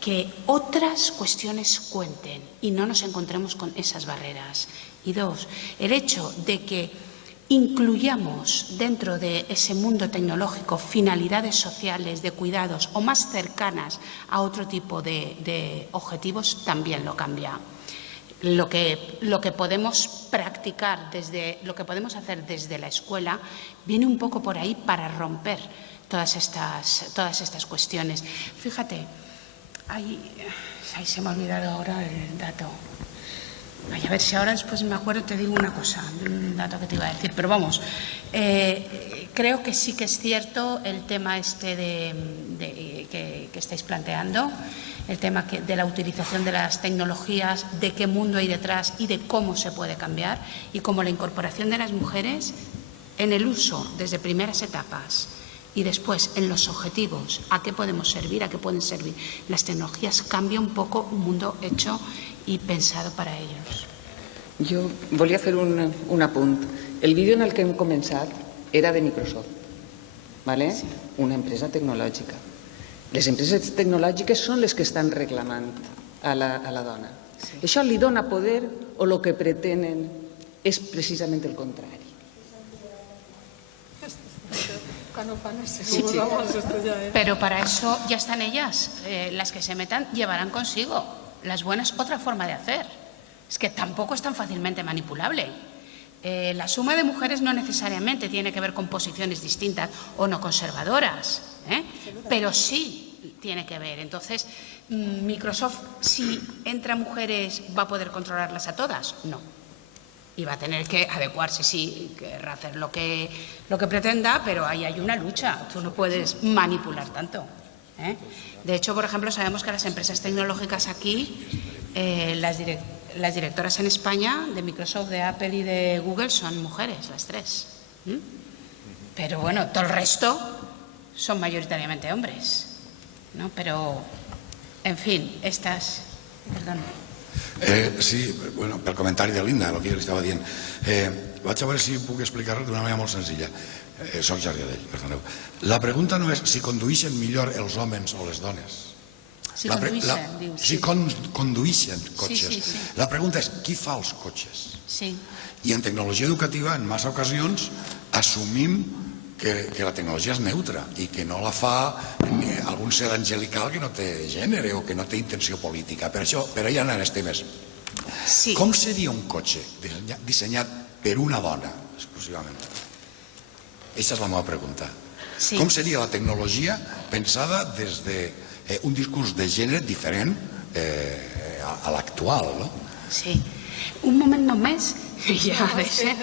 que otras cuestiones cuenten y no nos encontremos con esas barreras. Y dos, el hecho de que incluyamos dentro de ese mundo tecnológico finalidades sociales, de cuidados o más cercanas a otro tipo de objetivos también lo cambia. Lo que podemos practicar lo que podemos hacer desde la escuela viene un poco por ahí para romper todas estas cuestiones. Fíjate, ahí se me ha olvidado ahora el dato. A ver si ahora después me acuerdo te digo una cosa, un dato que te iba a decir, pero vamos, creo que sí que es cierto el tema que estáis planteando, el tema de la utilización de las tecnologías, de qué mundo hay detrás y de cómo se puede cambiar, y cómo la incorporación de las mujeres en el uso desde primeras etapas y después en los objetivos, a qué podemos servir, a qué pueden servir las tecnologías, cambia un poco un mundo hecho i pensado per a ells. Jo volia fer un apunt. El vídeo en el que hem començat era de Microsoft, ¿vale? Sí. Una empresa tecnològica. Les empreses tecnològiques són les que estan reclamant a la dona. Sí. Això li dona poder o el que pretenen és precisament el contrari? Sí, sí. Pero para eso ya están ellas. Las que se metan llevarán consigo. Las buenas, otra forma de hacer. Es que tampoco es tan fácilmente manipulable. La suma de mujeres no necesariamente tiene que ver con posiciones distintas o no conservadoras, pero sí tiene que ver. Entonces, Microsoft, si entra mujeres, ¿va a poder controlarlas a todas? No. Y va a tener que adecuarse, sí, querrá hacer lo que pretenda, pero ahí hay una lucha. Tú no puedes manipular tanto. De hecho, por ejemplo, sabemos que las empresas tecnológicas aquí, las directoras en España de Microsoft, de Apple y de Google son mujeres, las tres. Pero bueno, todo el resto son mayoritariamente hombres, ¿no? Pero, en fin, estas... Perdón. Sí, bueno, pel comentari de Linda, el que jo li estava dient. Vaig a veure si puc explicar-ho d'una manera molt senzilla. Soc Jardí, perdoneu. La pregunta no és si condueixen millor els homes o les dones. Si condueixen, dius. Si condueixen cotxes. La pregunta és qui fa els cotxes. Sí. I en tecnologia educativa, en massa ocasions, assumim que la tecnologia és neutra i que no la fa algun ser angelical que no té gènere o que no té intenció política. Per això hi ha els temes Com seria un cotxe dissenyat per una dona, exclusivament? Aquesta és la meva pregunta. Com seria la tecnologia pensada des d'un discurs de gènere diferent a l'actual, no? Sí. Un moment només, ja deixa,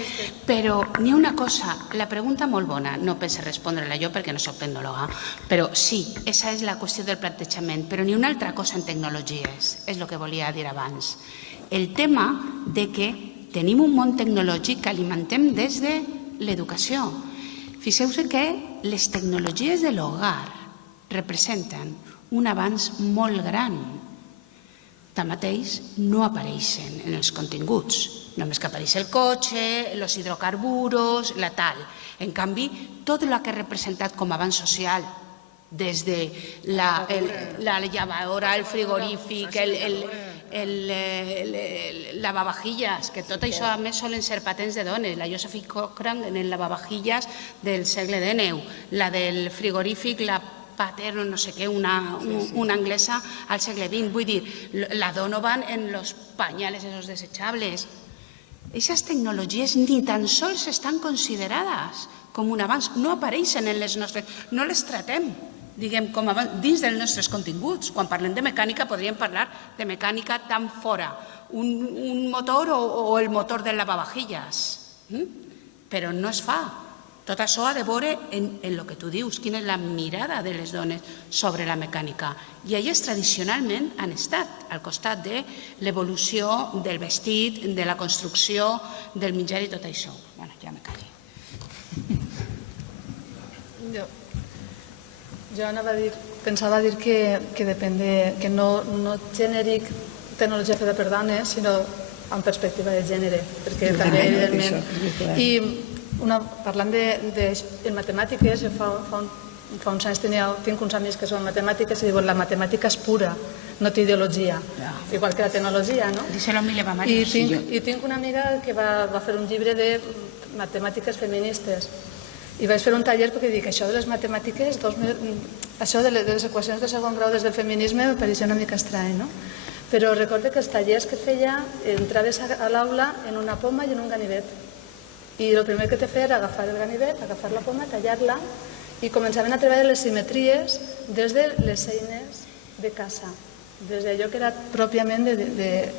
però n'hi ha una cosa, la pregunta molt bona, no pense respondre-la jo perquè no soc tecnòloga, però sí, aquesta és la qüestió del plantejament, però n'hi ha una altra cosa en tecnologies, és el que volia dir abans. El tema de que tenim un món tecnològic que alimentem des de l'educació. Fixeu-se que les tecnologies de l'hogar representen un avanç molt gran. Tanmateix, no apareixen en els continguts. Només que apareix el cotxe, els hidrocarburos, la tal. En canvi, tot el que ha representat com a avanç social, des de la llevadora, el frigorífic, el lavavajilles, que tot això a més solen ser patents de dones, la Josephine Cochrane en el lavavajilles del segle XIX, la del frigorífic, la Paterno, no sé què, una anglesa al segle XX. Vull dir, la Donovan en los pañales esos desechables. Esas tecnologies ni tan sols estan considerades com un avanç, no apareixen en les nostres... No les tratem, diguem, com avanç dins dels nostres continguts. Quan parlem de mecànica podríem parlar de mecànica tan fora, un motor o el motor del lavavajilles. Però no es fa. Tot això ha de veure en el que tu dius, quina és la mirada de les dones sobre la mecànica. I elles tradicionalment han estat al costat de l'evolució del vestit, de la construcció, del menjar i tot això. Bé, ja me callo. Jo pensava dir que depèn de... que no genèric tecnologia feta per dones, sinó amb perspectiva de gènere, perquè també, evidentment... I parlant de matemàtiques, fa uns anys tinc uns amics que són matemàtiques i diuen la matemàtica és pura, no té ideologia, igual que la tecnologia, no? I tinc una amiga que va fer un llibre de matemàtiques feministes i vaig fer un taller perquè dic això de les matemàtiques, això de les equacions de segon grau des del feminisme em pareixia una mica estrany, no? Però recordo que els tallers que feia entraves a l'aula en una poma i en un ganivet. I el primer que te feia era agafar el ganivet, agafar la poma, tallar-la i començaven a treballar les simetries des de les eines de casa, des d'allò que era pròpiament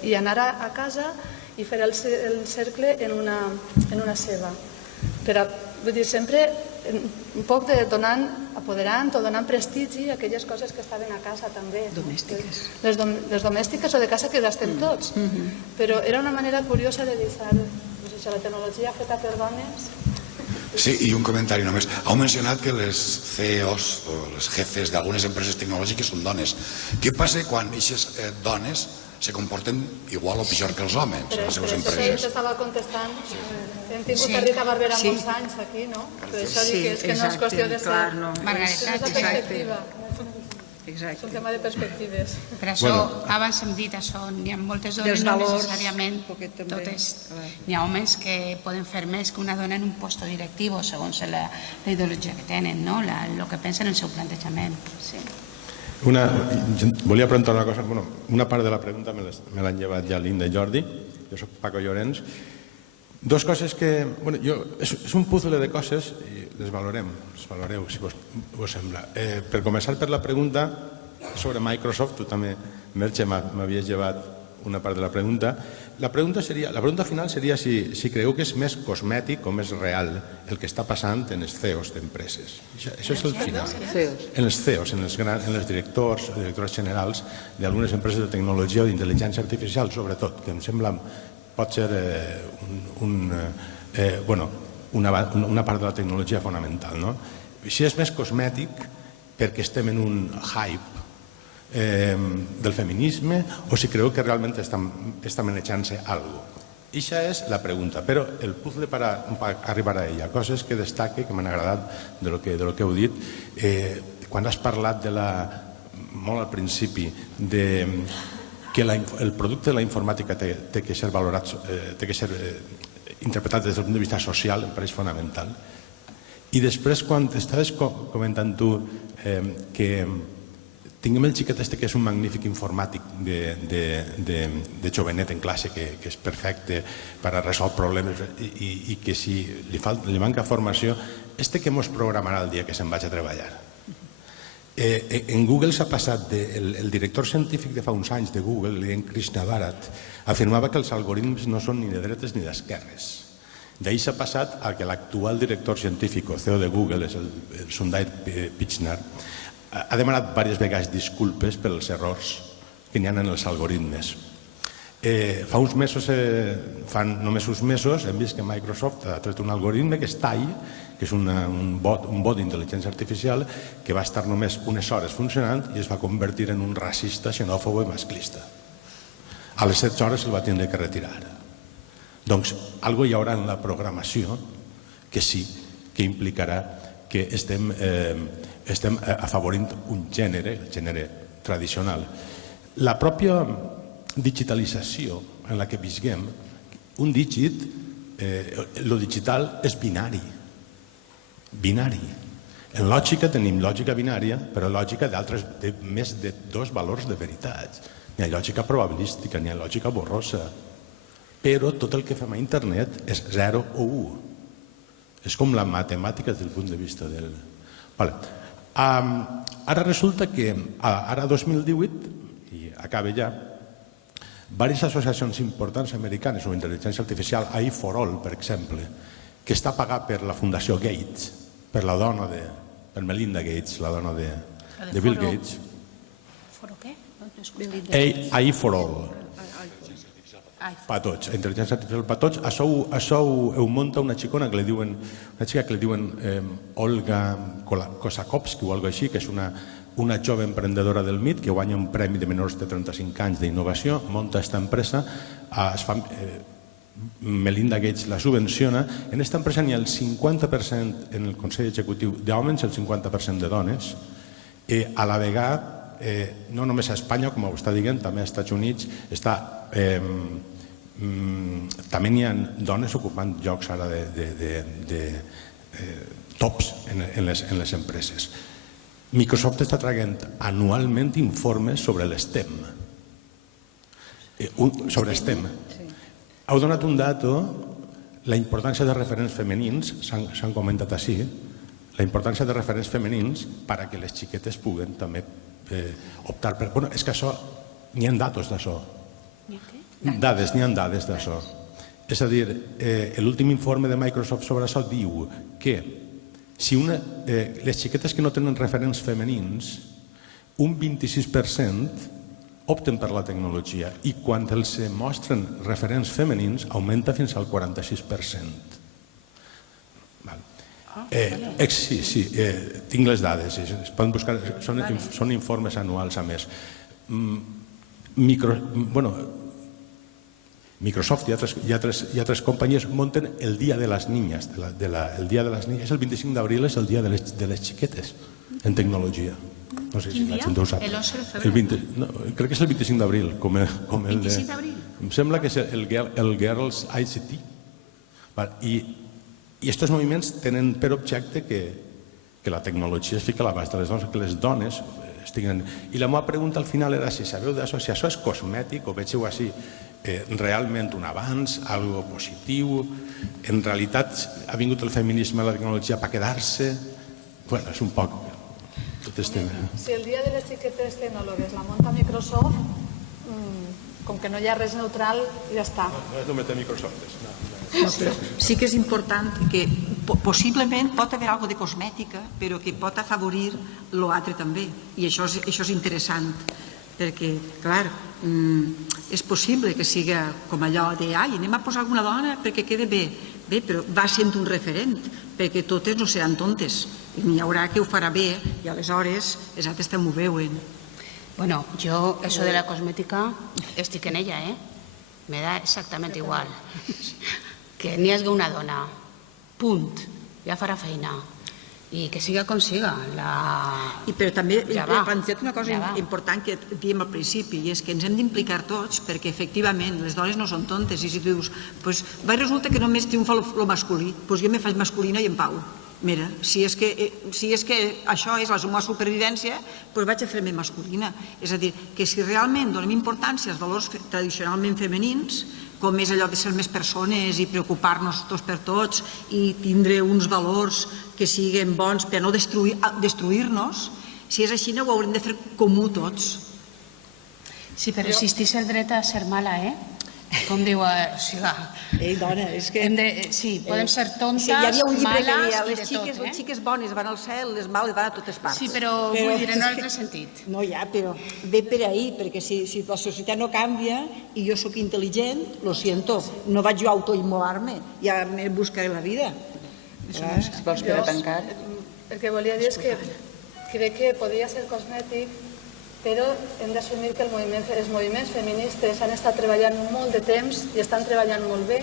i anar a casa i fer el cercle en una ceba. Però, vull dir, sempre un poc apoderant o donant prestigi a aquelles coses que estaven a casa també. Domèstiques. Les domèstiques o de casa que gastem tots. Però era una manera curiosa de deixar la tecnologia feta per dones. Sí, i un comentari només. Heu mencionat que les CEOs o les jefes d'algunes empreses tecnològiques són dones. Què passa quan aquestes dones se comporten igual o pitjor que els homes a les seves empreses? Això t'estava contestant. Hem tingut a Rita Barberà molts anys aquí, no? Per això dic que no és qüestió de ser... Margarita, és una perspectiva. És un tema de perspectives. Per això, abans hem dit això, n'hi ha moltes dones, no necessàriament totes. N'hi ha homes que poden fer més que una dona en un lloc directiu, segons la ideologia que tenen, el que pensen en el seu plantejament. Volia preguntar una cosa. Una part de la pregunta me l'han llevat ja Linda i Jordi. Jo soc Paco Llorenç. Dos coses que... És un puzzle de coses i les valoreu, si vos sembla. Per començar per la pregunta sobre Microsoft, tu també, Merche, m'havies llevat una part de la pregunta. La pregunta final seria si creieu que és més cosmètic o més real el que està passant en els CEOs d'empreses. Això és el final. En els CEOs, en els directors generals d'algunes empreses de tecnologia o d'intel·ligència artificial, sobretot, que em sembla pot ser una part de la tecnologia fonamental. Si és més cosmètic perquè estem en un hype del feminisme o si creu que realment està manejant-se alguna cosa. Aquesta és la pregunta, però el puzzle per arribar a ella, coses que destaque, que m'han agradat de lo que heu dit, quan has parlat molt al principi que el producte de la informàtica té que ser valorat, té que ser interpretat des del punt de vista social, em pareix fonamental. I després, quan estaves comentant tu que tinguem el xiquet este que és un magnífic informàtic de jovenet en classe, que és perfecte per a resoldre problemes i que si li manca formació, este que mos programarà el dia que se'n vaig a treballar. En Google s'ha passat, el director científic de fa uns anys de Google, l'Ian Krishna Bharat, afirmava que els algoritmes no són ni de dretes ni d'esquerres. D'ahir s'ha passat a que l'actual director científic o CEO de Google, és el Sundar Pichai, ha demanat diverses vegades disculpes pels errors que n'hi ha en els algoritmes. Fa uns mesos, només uns mesos, hem vist que Microsoft ha tret un algoritme que és TAI, que és un bot d'intel·ligència artificial que va estar només unes hores funcionant i es va convertir en un racista, xenòfob i masclista. A les 7 hores se'l va tindre que retirar. Doncs, alguna hi haurà en la programació que sí, que implicarà que estem afavorint un gènere, el gènere tradicional. La pròpia digitalització en la que visquem, un dígit, el digital és binari. Binari. En lògica tenim lògica binària, però lògica de més de 2 valors de veritat. N'hi ha lògica probabilística, n'hi ha lògica borrosa. Però tot el que fem a internet és 0 o 1. És com la matemàtica des del punt de vista del... Ara resulta que, ara 2018, i acaba ja, diverses associacions importants americanes o intel·ligència artificial, AI for All, per exemple, que està pagat per la Fundació Gates, per la dona de... per Melinda Gates, la dona de Bill Gates. ¿Foro qué? AI for All. Per tots, intel·ligència artificial per tots. Això ho munta una xica que li diuen Olga Kosakovsky o alguna cosa així, que és una jove emprendedora del MIT que guanya un premi de menors de 35 anys d'innovació, munta aquesta empresa, Melinda Gates la subvenciona. En aquesta empresa n'hi ha el 50% en el Consell Executiu d'homes i el 50% de dones. A la vegada, no només a Espanya, com ho està dient, també als Estats Units, també n'hi ha dones ocupant llocs ara de tops en les empreses. Microsoft està traient anualment informes sobre l'STEM. Sobre STEM. Heu donat un dato, la importància de referents femenins, s'han comentat així, la importància de referents femenins perquè les xiquetes puguen també optar per... Bueno, és que això, n'hi ha datos d'això. N'hi ha dades d'això. És a dir, l'últim informe de Microsoft sobre això diu que si les xiquetes que no tenen referents femenins, un 26% opten per la tecnologia i quan els mostren referents femenins augmenta fins al 46%. Sí, tinc les dades, es poden buscar, són informes anuals a més. Microsoft i altres companyies munten el Dia de les Niñas. El Dia de les Niñas, el 25 d'abril, és el Dia de les Xiquetes en tecnologia. No sé si la gent ho sap. El 11 de febrer? Crec que és el 25 d'abril. 25 d'abril? Em sembla que és el Girls ICT. I aquests moviments tenen per objecte que la tecnologia es fica a l'abast de les dones, que les dones estiguin... I la meva pregunta al final era si sabeu d'això, si això és cosmètic o vegeu així realment un avanç, algo positiu. En realitat ha vingut el feminisme a la tecnologia per quedar-se. Bueno, és un poc tot este tema. Si el dia de les xiquetes tecnòlogues la munta Microsoft, com que no hi ha res neutral, ja està. No és només de Microsoft. Sí que és important que possiblement pot haver alguna de cosmètica, però que pot afavorir l'altre també. I això és interessant, perquè, clar, és possible que siga com allò de ai, anem a posar alguna dona perquè quede bé. Bé, però va sent un referent, perquè totes no seran tontes. I n'hi haurà que ho farà bé i aleshores les altres també ho veuen. Bueno, yo eso de la cosmética estic en ella, me da exactament igual. Que n'hi hagi una dona, punt, ja farà feina. I que siga com siga. Però també he plantejat una cosa important que diem al principi, i és que ens hem d'implicar tots, perquè efectivament les dones no són tontes, i si tu dius, resulta que només triomfa el masculí, doncs jo me faig masculina i en pau. Mira, si és que això és la meva supervivència, doncs vaig a fer-me masculina. És a dir, que si realment donem importància als valors tradicionalment femenins, com és allò de ser més persones i preocupar-nos tots per tots i tindre uns valors que siguin bons per no destruir-nos, si és així, ho haurem de fer comú tots. Sí, però existeix el dret a ser mala, eh? Com diu, Ei, dona, és que... Sí, podem ser tontes, Hi havia un llibre que males deia i de tot, les xiques bones van al cel, les males van a totes parts. Sí, però vull dir, en un altre sentit. No, ja, però ve per ahí, perquè si la societat no canvia i jo sóc intel·ligent, lo siento, no vaig jo a autoimmolar-me, ja me buscaré la vida. Si vols per a tancar... El que volia dir és que crec que podia ser cosmètic, però hem d'assumir que els moviments feministes han estat treballant molt de temps i estan treballant molt bé,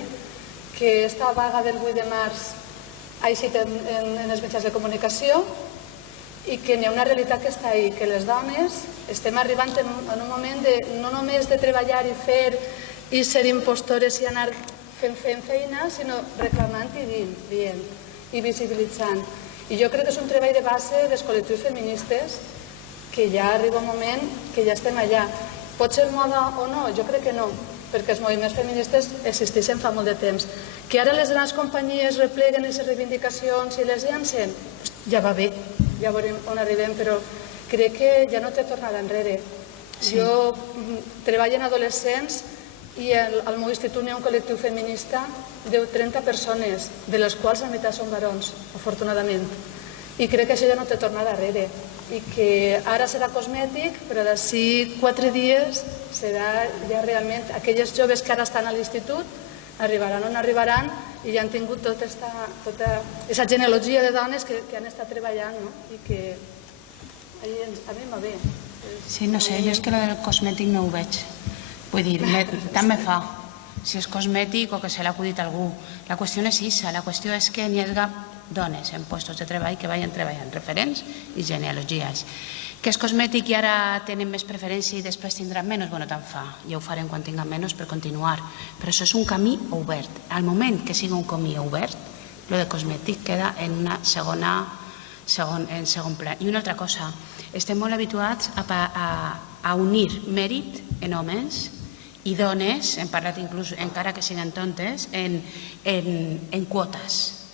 que esta vaga del 8 de març ha eixit en els mitjans de comunicació i que n'hi ha una realitat que està ahí, que les dones estem arribant en un moment no només de treballar i fer i ser impostores i anar fent feina, sinó reclamant i dient i visibilitzant. I jo crec que és un treball de base dels col·lectius feministes que ja arriba un moment que ja estem allà. Pot ser moda o no? Jo crec que no, perquè els moviments feministes existeixen fa molt de temps. Que ara les grans companyies repleguen les reivindicacions i les llancen, ja va bé, ja veurem on arribem, però crec que ja no té tornada enrere. Jo treballo en adolescents i al meu institut hi ha un col·lectiu feminista de 30 persones, de les quals la meitat són barons, afortunadament. I crec que això ja no té tornada enrere. I que ara serà cosmètic, però d'ací 4 dies serà ja realment... Aquelles joves que ara estan a l'institut arribaran on arribaran i ja han tingut tota aquesta genealogia de dones que han estat treballant i que a mi va bé. Sí, no sé, jo és que el cosmètic no ho veig. Vull dir, tant me fa si és cosmètic o que se l'ha acudit a algú. La qüestió no és això, la qüestió és que n'hi hagi dones en puestos de treball que vagin treballant referents i genealogies. Que és cosmètic i ara tenen més preferència i després tindran menys, bueno, tant fa. Ja ho farem quan tinguem menys per continuar. Però això és un camí obert. Al moment que sigui un camí obert, lo de cosmètic queda en segon pla. I una altra cosa, estem molt habituats a unir mèrit en homes i dones, hem parlat inclús, encara que siguin tontes, en quotes.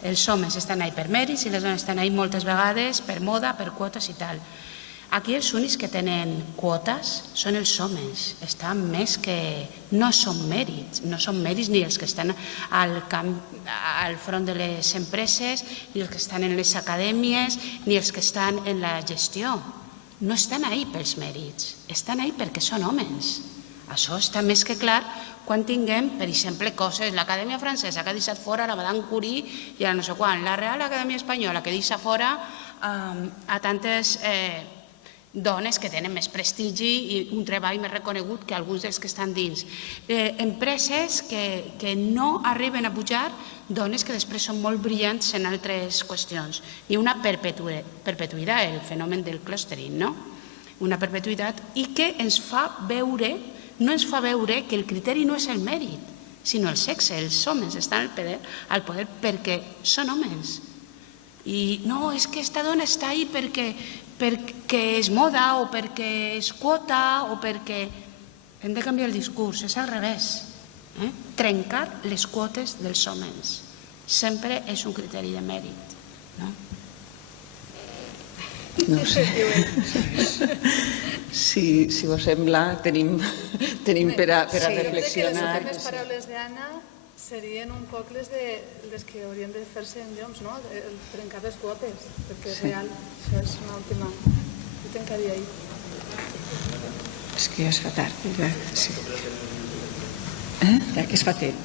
Els homes estan ahí per mèrits i les dones estan ahí moltes vegades per moda, per quotes i tal. Aquí els únics que tenen quotes són els homes. Estan més que... No són mèrits ni els que estan al front de les empreses, ni els que estan en les acadèmies, ni els que estan en la gestió. No estan ahí pels mèrits, estan ahí perquè són homes. Això està més que clar quan tinguem, per exemple, coses, l'Acadèmia Francesa que ha deixat fora la Madame Curie i a no sé quan, la Real Acadèmia Espanyola que deixa fora a tantes dones que tenen més prestigi i un treball més reconegut que alguns dels que estan dins. Empreses que no arriben a pujar dones que després són molt brillants en altres qüestions. Hi ha una perpetuïtat, el fenomen del clustering, no? Una perpetuïtat i que ens fa veure, no ens fa veure que el criteri no és el mèrit, sinó el sexe. Els homes estan al poder perquè són homes. I no, és que esta dona està ahí perquè és moda o perquè és quota o perquè... Hem de canviar el discurs, és al revés. Trencar les quotes dels homes. Sempre és un criteri de mèrit. No sé. Si vos sembla, tenim per a reflexionar. Les paraules d'Anna serien un poc les que haurien de fer-se en lloms, no? Trencar les quotes, perquè és real. Això és una última... Jo tancaria ahir. És que ja es fa tard. Sí. Ja que es fa temps.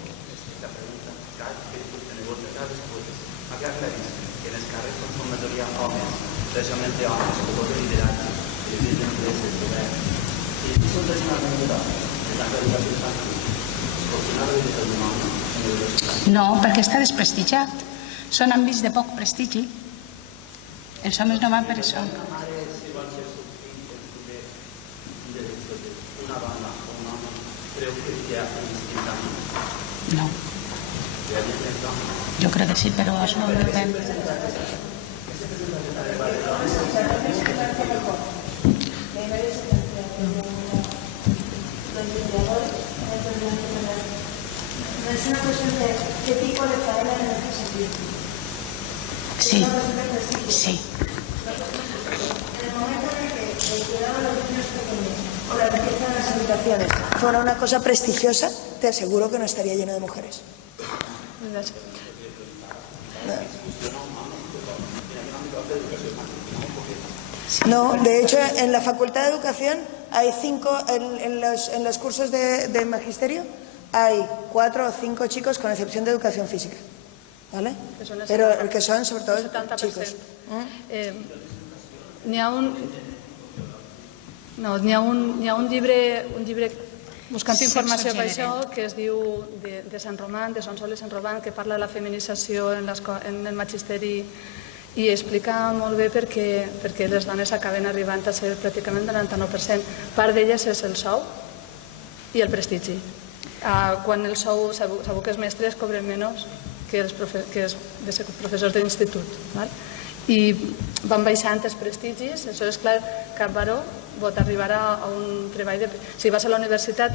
Que les càrrecs són majoria homes, especialmente homes, que poden lideratge, que tenen empreses, govern. I això és una mesura de la realitat infantil. No, perquè està desprestigiat. Són àmbits de poc prestigi. Els homes no van per això. Una dona o un home creu que ja és No. Jo crec que sí, però això no depèn. No es una cuestión de qué tipo de faena necesito. Sí, sí. En el momento en que el cuidado de los niños pequeños o la limpieza de las habitaciones fuera una cosa prestigiosa, te aseguro que no estaría lleno de mujeres. No, de hecho, en la Facultad de Educación hay 5, en los cursos de magisterio, hay 4 o 5 chicos con excepción de educación física, ¿vale? Pero el que son sobre todo chicos. N'hi ha un llibre buscant informació per això que es diu de Sant Román, de Sonsoles i Sant Román, que parla de la feminització en el magisteri i explica molt bé per què les dones acaben arribant a ser pràcticament el 99%. Part d'elles és el sou i el prestigi. Quan el sou, sabeu que els mestres cobren menys que els professors d'institut. I van baixant els prestigis, això és clar, cap baró pot arribar a un treball de... Si vas a la universitat,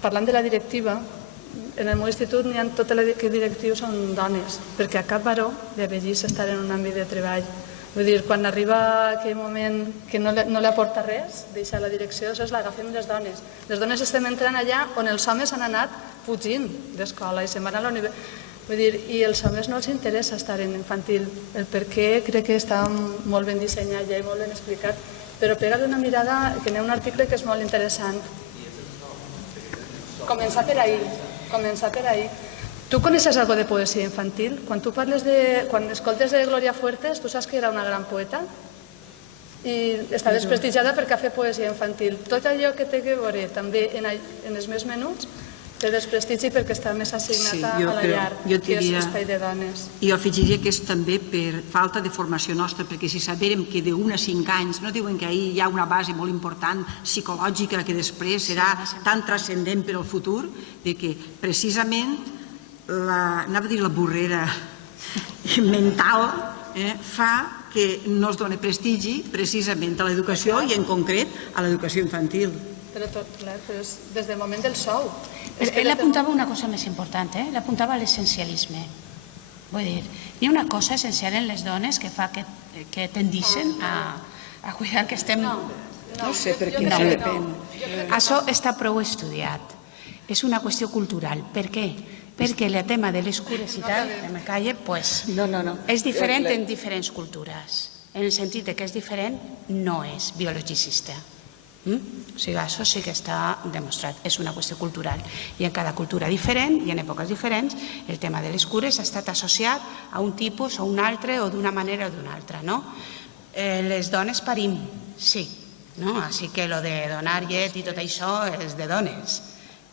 parlant de la directiva, en el meu institut n'hi ha totes les directius són dones, perquè a cap baró li avellís estar en un àmbit de treball. Vull dir, quan arriba aquell moment que no li aporta res, deixa la direcció, això l'agafem les dones. Les dones estem entrant allà on els homes han anat fugint d'escola i se'n van a la universitat. Vull dir, i als homes no els interessa estar en infantil. El per què crec que està molt ben dissenyat ja i molt ben explicat, però pega-li una mirada, que n'hi ha un article que és molt interessant. Començar per ahí. Tu coneixes algo de poesia infantil? Quan escoltes de Gloria Fuertes, tu saps que era una gran poeta? I està desprestigiada perquè ha fet poesia infantil. Tot allò que té que veure també en els més menuts té desprestigi perquè està més assignat a la llar, que és l'espai de dones. Jo afegiria que és també per falta de formació nostra, perquè si sabérem que d'1 a 5 anys, no diuen que ahir hi ha una base molt important psicològica que després serà tan transcendent per al futur, de que precisament anava a dir la burrera mental fa que no es doni prestigi precisament a l'educació i en concret a l'educació infantil. Però és des del moment del sou. Ell apuntava una cosa més important, ell apuntava l'essencialisme. Vull dir, hi ha una cosa essencial en les dones que fa que tendixen a cuidar que estem... No sé per què no depèn. Això està prou estudiat. És una qüestió cultural. Per què? Perquè el tema de les cures i tal, que me calle, és diferent en diferents cultures. En el sentit que és diferent, no és biologicista. O sigui, això sí que està demostrat, és una qüestió cultural i en cada cultura diferent i en èpoques diferents el tema de les cures ha estat associat a un tipus o un altre o d'una manera o d'una altra. Les dones parim, sí, així que lo de donar llet i tot això és de dones,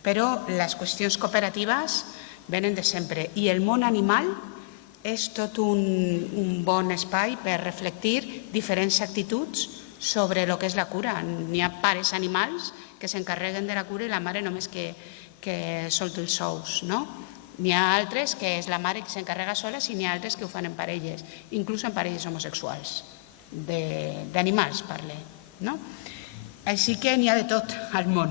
però les qüestions cooperatives venen de sempre i el món animal és tot un bon espai per reflectir diferents actituds sobre el que és la cura. N'hi ha pares animals que s'encarreguen de la cura i la mare només que solta els sous. N'hi ha altres que és la mare que s'encarrega sola i n'hi ha altres que ho fan en parelles, inclús en parelles homosexuals, d'animals parle. Així que n'hi ha de tot al món.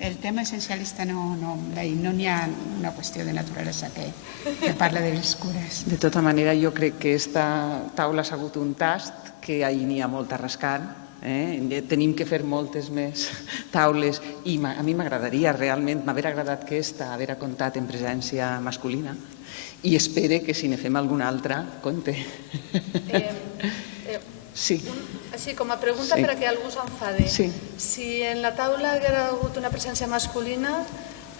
El tema essencialista no n'hi ha una qüestió de naturalesa que parla de les cures. De tota manera, jo crec que aquesta taula ha sigut un tast, que ahir n'hi ha molt a rascar. Tenim que fer moltes més taules i a mi m'agradaria, realment, m'hauria agradat que aquesta haguera comptat en presència masculina i espero que si ne fem alguna altra, compte. Sí. Així, com a pregunta per a que algú s'enfade. Si en la taula haguera hagut una presència masculina,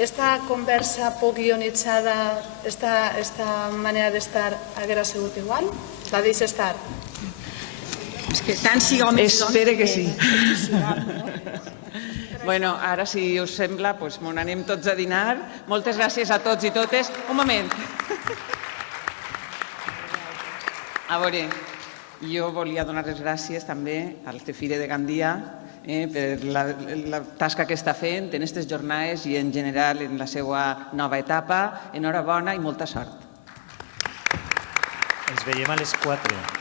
esta conversa poc guionitzada, esta manera d'estar, haguera sigut igual? La deixa estar? És que tant si homes... Espero que sí. Bueno, ara, si us sembla, m'on anem tots a dinar. Moltes gràcies a tots i totes. Un moment. A veure, jo volia donar les gràcies també al Cefire de Gandia per la tasca que està fent en aquestes jornades i en general en la seva nova etapa. Enhorabona i molta sort. Ens veiem a les 4.